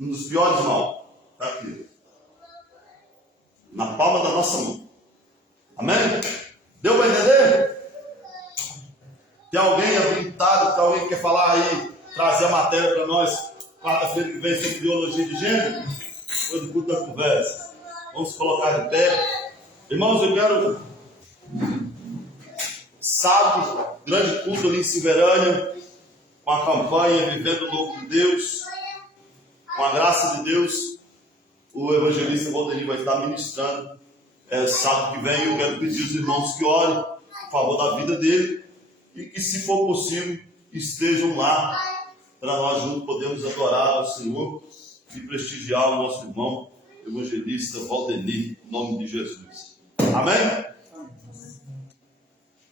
um dos piores mal está aqui, na palma da nossa mão. Amém? Deu para entender? Tem alguém habilitado, tem alguém que quer falar aí, trazer a matéria para nós, quarta-feira que vem, sobre ideologia de gênero? Depois do culto da conversa. Vamos se colocar de pé. Irmãos, eu quero sábado, grande culto ali em Silverânia, com a campanha Vivendo o Novo de Deus, com a graça de Deus, o evangelista Valdemir vai estar ministrando sábado que vem. Eu quero pedir aos irmãos que orem a favor da vida dele e que, se for possível, estejam lá para nós juntos podermos adorar ao Senhor e prestigiar o nosso irmão evangelista Valdemir, em nome de Jesus. Amém?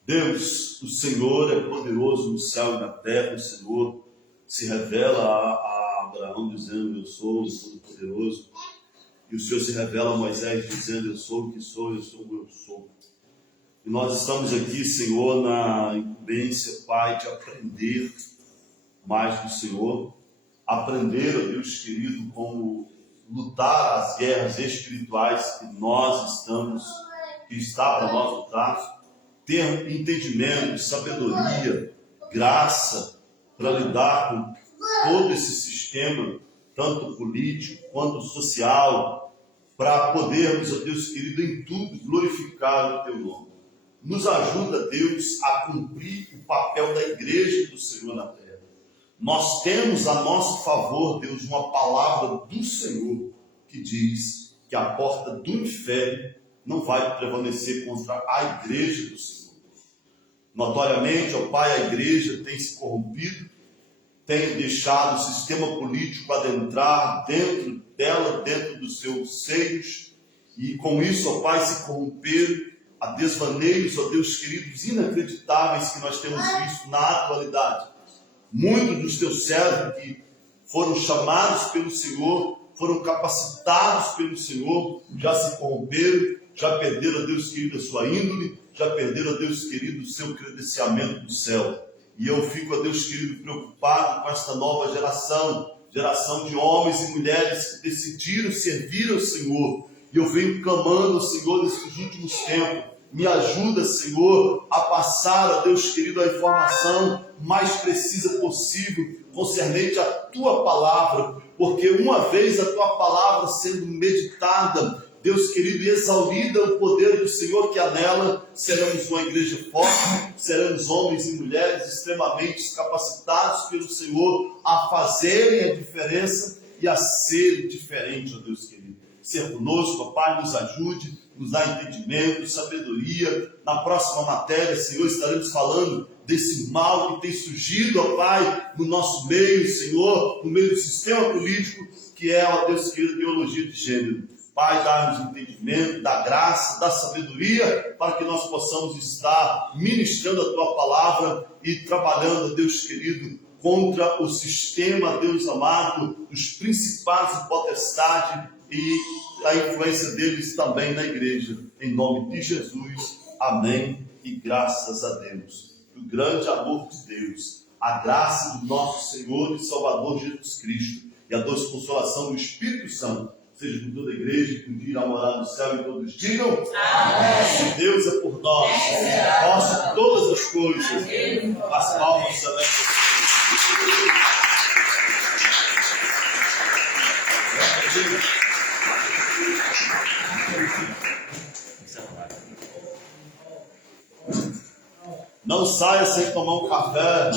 Deus, o Senhor é poderoso no céu e na terra. O Senhor se revela a Abraão dizendo: eu sou o Todo-Poderoso. E o Senhor se revela a Moisés dizendo: eu sou o que sou, eu sou o eu sou. E nós estamos aqui, Senhor, na incumbência, Pai, de aprender mais do Senhor. Aprender, ó Deus querido, como lutar as guerras espirituais que nós estamos, que está para nós lutar. Ter entendimento, sabedoria, graça para lidar com todo esse sistema, tanto político quanto social, para podermos, ó Deus querido, em tudo glorificar o Teu nome. Nos ajuda, Deus, a cumprir o papel da igreja do Senhor na terra. Nós temos a nosso favor, Deus, uma palavra do Senhor que diz que a porta do inferno não vai prevalecer contra a igreja do Senhor. Notoriamente, ó Pai, a igreja tem se corrompido, tem deixado o sistema político adentrar dentro dela, dentro dos seus seios, e com isso, ó Pai, se corromperam a desvaneios, ó Deus queridos, inacreditáveis que nós temos visto na atualidade. Muitos dos teus servos que foram chamados pelo Senhor, foram capacitados pelo Senhor, já se corromperam, já perderam, ó Deus querido, a sua índole, já perderam, ó Deus querido, o seu credenciamento do céu. E eu fico, ó Deus querido, preocupado com esta nova geração de homens e mulheres que decidiram servir ao Senhor. E eu venho clamando ao Senhor nesses últimos tempos. Me ajuda, Senhor, a passar, ó Deus querido, a informação mais precisa possível concernente à Tua palavra, porque uma vez a Tua palavra sendo meditada, Deus querido, e exaurida o poder do Senhor que há nela, seremos uma igreja forte, seremos homens e mulheres extremamente capacitados pelo Senhor a fazerem a diferença e a serem diferentes, ó Deus querido. Ser conosco, ó Pai, nos ajude, nos dá entendimento, sabedoria. Na próxima matéria, Senhor, estaremos falando desse mal que tem surgido, ó Pai, no nosso meio, Senhor, no meio do sistema político, que é, ó Deus querido, a ideologia de gênero. Pai, dá-nos entendimento, dá graça, dá sabedoria, para que nós possamos estar ministrando a Tua palavra e trabalhando, Deus querido, contra o sistema, Deus amado, dos principados e potestades e a influência deles também na igreja. Em nome de Jesus, amém e graças a Deus. O grande amor de Deus, a graça do nosso Senhor e Salvador Jesus Cristo e a doce consolação do Espírito Santo seja com toda a igreja que um dia irá morar no céu e todos digam amém. Se Deus é por nós, posso todas as coisas. As palmas celestes. Não saia sem tomar um café.